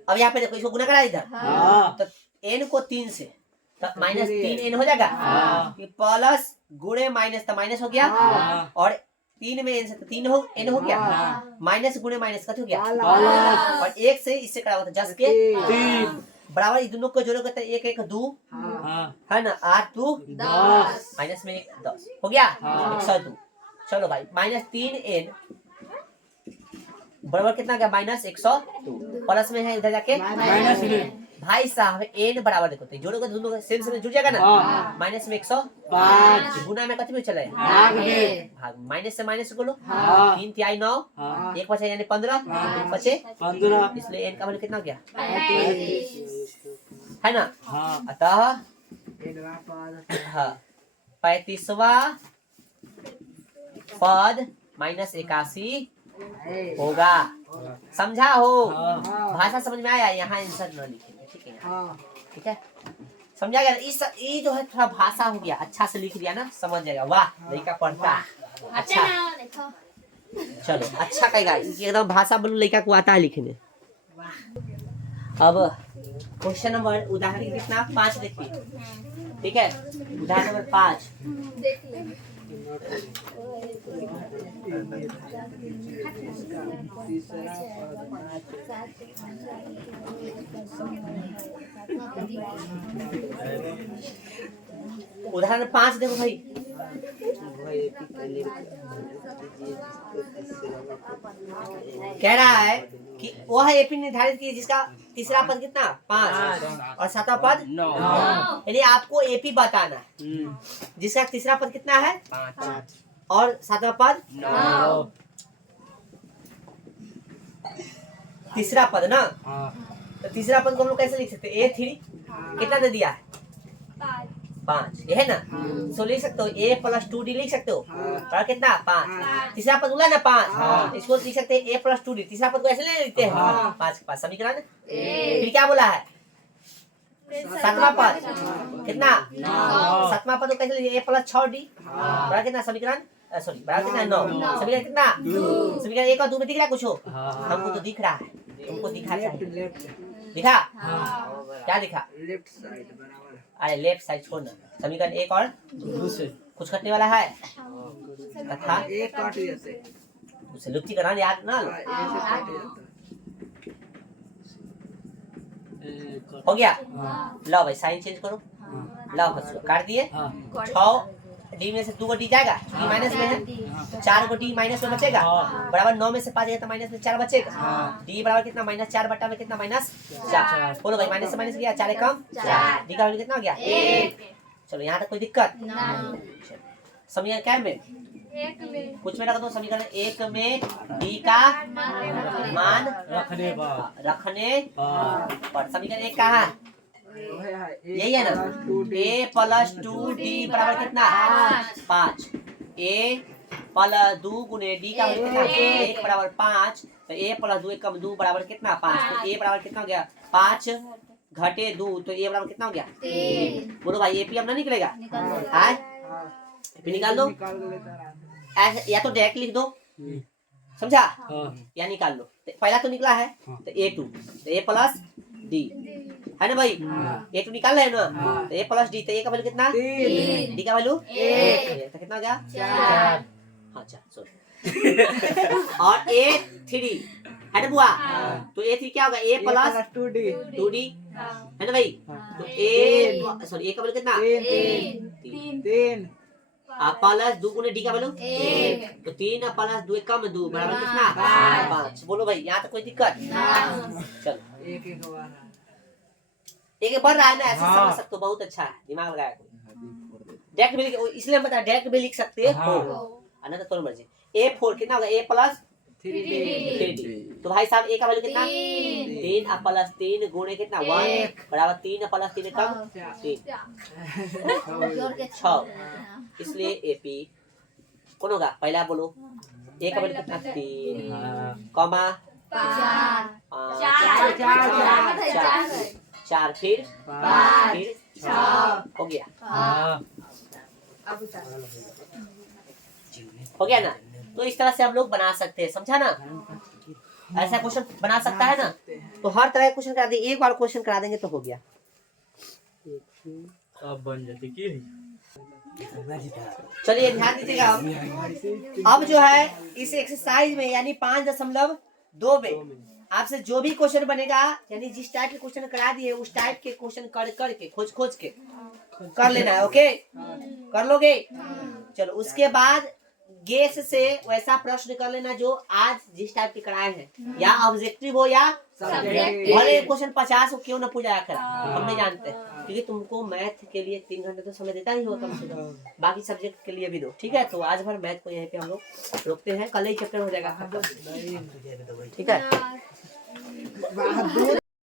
अब यहाँ पे देखो, इसको गुना करा इधर तो n को 3 से तो -3n हो जाएगा। ये प्लस गुणे माइनस तो माइनस हो गया, और 3 में n से तो 3 n हो गया, माइनस गुणे माइनस कत हो गया, और 1 से इससे करा हुआ था 10 के 3 बराबर। इन दोनों को जोड़ोगे तो 1 1 2 है ना, 8 2 10 माइनस में 1 10 हो गया 102। चलो भाई, -3n बराबर कितना गया? -102। प्लस में है इधर जाके माइनस में। भाई साहब n बराबर देखो तो जोड़ोगे तो दोनों सेम से जुड़ जाएगा ना। माइनस में 105 गुना में कितने में चले भाग, माइनस से माइनस को लो 3 तिहाई 9 1 बचा यानी 15 बचे 15, इसलिए n का वैल्यू कितना हो गया? है ना। अतः हाँ 35वां पद -81 होगा। समझा हो? भाषा समझ में आया? यहाँ आंसर न लिखेंगे, ठीक है? ठीक है, समझा गया? इस ये जो है थोड़ा भाषा हो गया, अच्छा से लिख दिया ना, समझ जाएगा। वाह लड़का पढ़ता अच्छा। चलो अच्छा कहेगा, एकदम भाषा बोलो, लड़का को आता है लिखने। अब क्वेश्चन नंबर उदाहरण कितना 5 देखिए, ठीक है? उदाहरण नंबर 5 उदाहरण 5 देखो भाई। कह रहा है कि वह एपी निर्धारित की जिसका तीसरा पद कितना 5 और सातवां पद 9, यानी आपको एपी बताना है जिसका तीसरा पद कितना है 5 और सातवां पद 9। तीसरा पद ना, तो तीसरा पद को हम लोग कैसे लिख सकते हैं? A3 कितना दे दिया है 5, ये है ना, सो लिख सकते हो A + 2D लिख सकते हो, और कितना 5। तीसरा पद बोला ना 5, इसको लिख सकते हैं A + 2D। तीसरा पद को ऐसे ले लेते हैं 5 के पास समीकरण। फिर क्या बोला है सातवां पद कितना 9। सातवां पद को कैसे लिखिए A + 6D बराबर कितना समीकरण, सॉरी बराबर कितना 9। समीकरण कितना समीकरण 1 और 2 में दिख रहा है कुछ? हमको तो दिख रहा है, तुमको दिखा चाहिए। दिखा क्या दिखा? लेफ्ट साइड बराबर। अरे लेफ्ट साइड छोड़ना, समीकरण 1 और 2 से कुछ कटने वाला है तथा एक काट जैसे उसे लुप्तिकरण याद ना लो। हो गया। लो भाई साइन चेंज करो। लो हंसो काट दिए। 6 डी में से 2 को डी जाएगा, डी माइनस में है, 4 को डी माइनस में बचेगा, बराबर 9 में से 5 जाएगा तो माइनस में 4 बचेगा। डी बराबर कितना -4 बटा में कितना -4। बोलो भाई माइनस से माइनस गया 4 कम 4, डी का वैल्यू कितना हो गया 1। चलो यहाँ तक कोई दिक्कत समीकरण क्या में कुछ में रख दो। समीकरण 1 में डी का मान रखने पर समीकरण 1 कहाँ है? यही है ना। a प्लस 2d बराबर कितना 5। a प्लस 2 गुने d का वैल्यू कितना 1 बराबर 5। तो a प्लस 2 कम 2 बराबर कितना 5। तो a बराबर कितना हो गया 5 घटे 2 तो a बराबर कितना हो गया 3। बोलो भाई AP अब ना निकलेगा है AP निकाल दो। ऐसे या तो डायरेक्ट लिख दो समझा या निकाल लो। पहला तो निकला है तो A2 तो a प्लस d है ना भाई। A2 निकाल रहे हैं ना तो a प्लस d तो a का वैल्यू कितना 3, d का वैल्यू 1 तो कितना हो गया 4। हाँ 4 सॉरी और A3 है ना बुआ। तो A3 क्या होगा a प्लस 2d है ना भाई। तो a सॉरी a का वैल्यू कितना 3 प्लस 2 गुने d का वैल्यू 1 तो 3 प्लस 2 कम 2 बराबर कितना 5। बोलो भाई यहाँ तक कोई दिक्कत चलो एक बढ़ रहा है ना ऐसे समझ सकते हो बहुत अच्छा है दिमाग लगाया डायरेक्ट भी लिख इसलिए हम बता डायरेक्ट भी लिख सकते हो ना तो तुम्हारी मर्जी। A4 कितना होगा a प्लस 3d तो भाई साहब a का वैल्यू कितना 3 प्लस 3 गुणे कितना 1 बराबर 3 प्लस 3 कम 3 6 इसलिए AP कौन होगा पहला बोलो a का वैल्यू कितना 3 कॉमा 4 फिर 6 हो गया हो गया ना। तो इस तरह से हम लोग बना सकते हैं समझा ना। ऐसा क्वेश्चन बना सकता है ना। तो हर तरह का क्वेश्चन करा देंगे एक बार क्वेश्चन करा देंगे तो हो गया। अब बन जाते की चलिए ध्यान दीजिएगा। अब जो है इस एक्सरसाइज में यानी 5.2 में आपसे जो भी क्वेश्चन बनेगा यानी जिस टाइप के क्वेश्चन करा दिए उस टाइप के क्वेश्चन कर करके खोज के कर लेना है। ओके कर लोगे। चलो उसके बाद गेस से वैसा प्रश्न कर लेना जो आज जिस टाइप के कराए हैं या ऑब्जेक्टिव हो या भले क्वेश्चन 50 क्यों ना पूछा कर हम नहीं जानते क्योंकि तुमको मैथ के लिए 3 घंटे तो समय देता ही हो कम से कम बाकी सब्जेक्ट के लिए भी दो। ठीक है तो आज भर मैथ को यहीं पे हम लोग रोकते हैं। कल ही चैप्टर हो जाएगा ठीक है।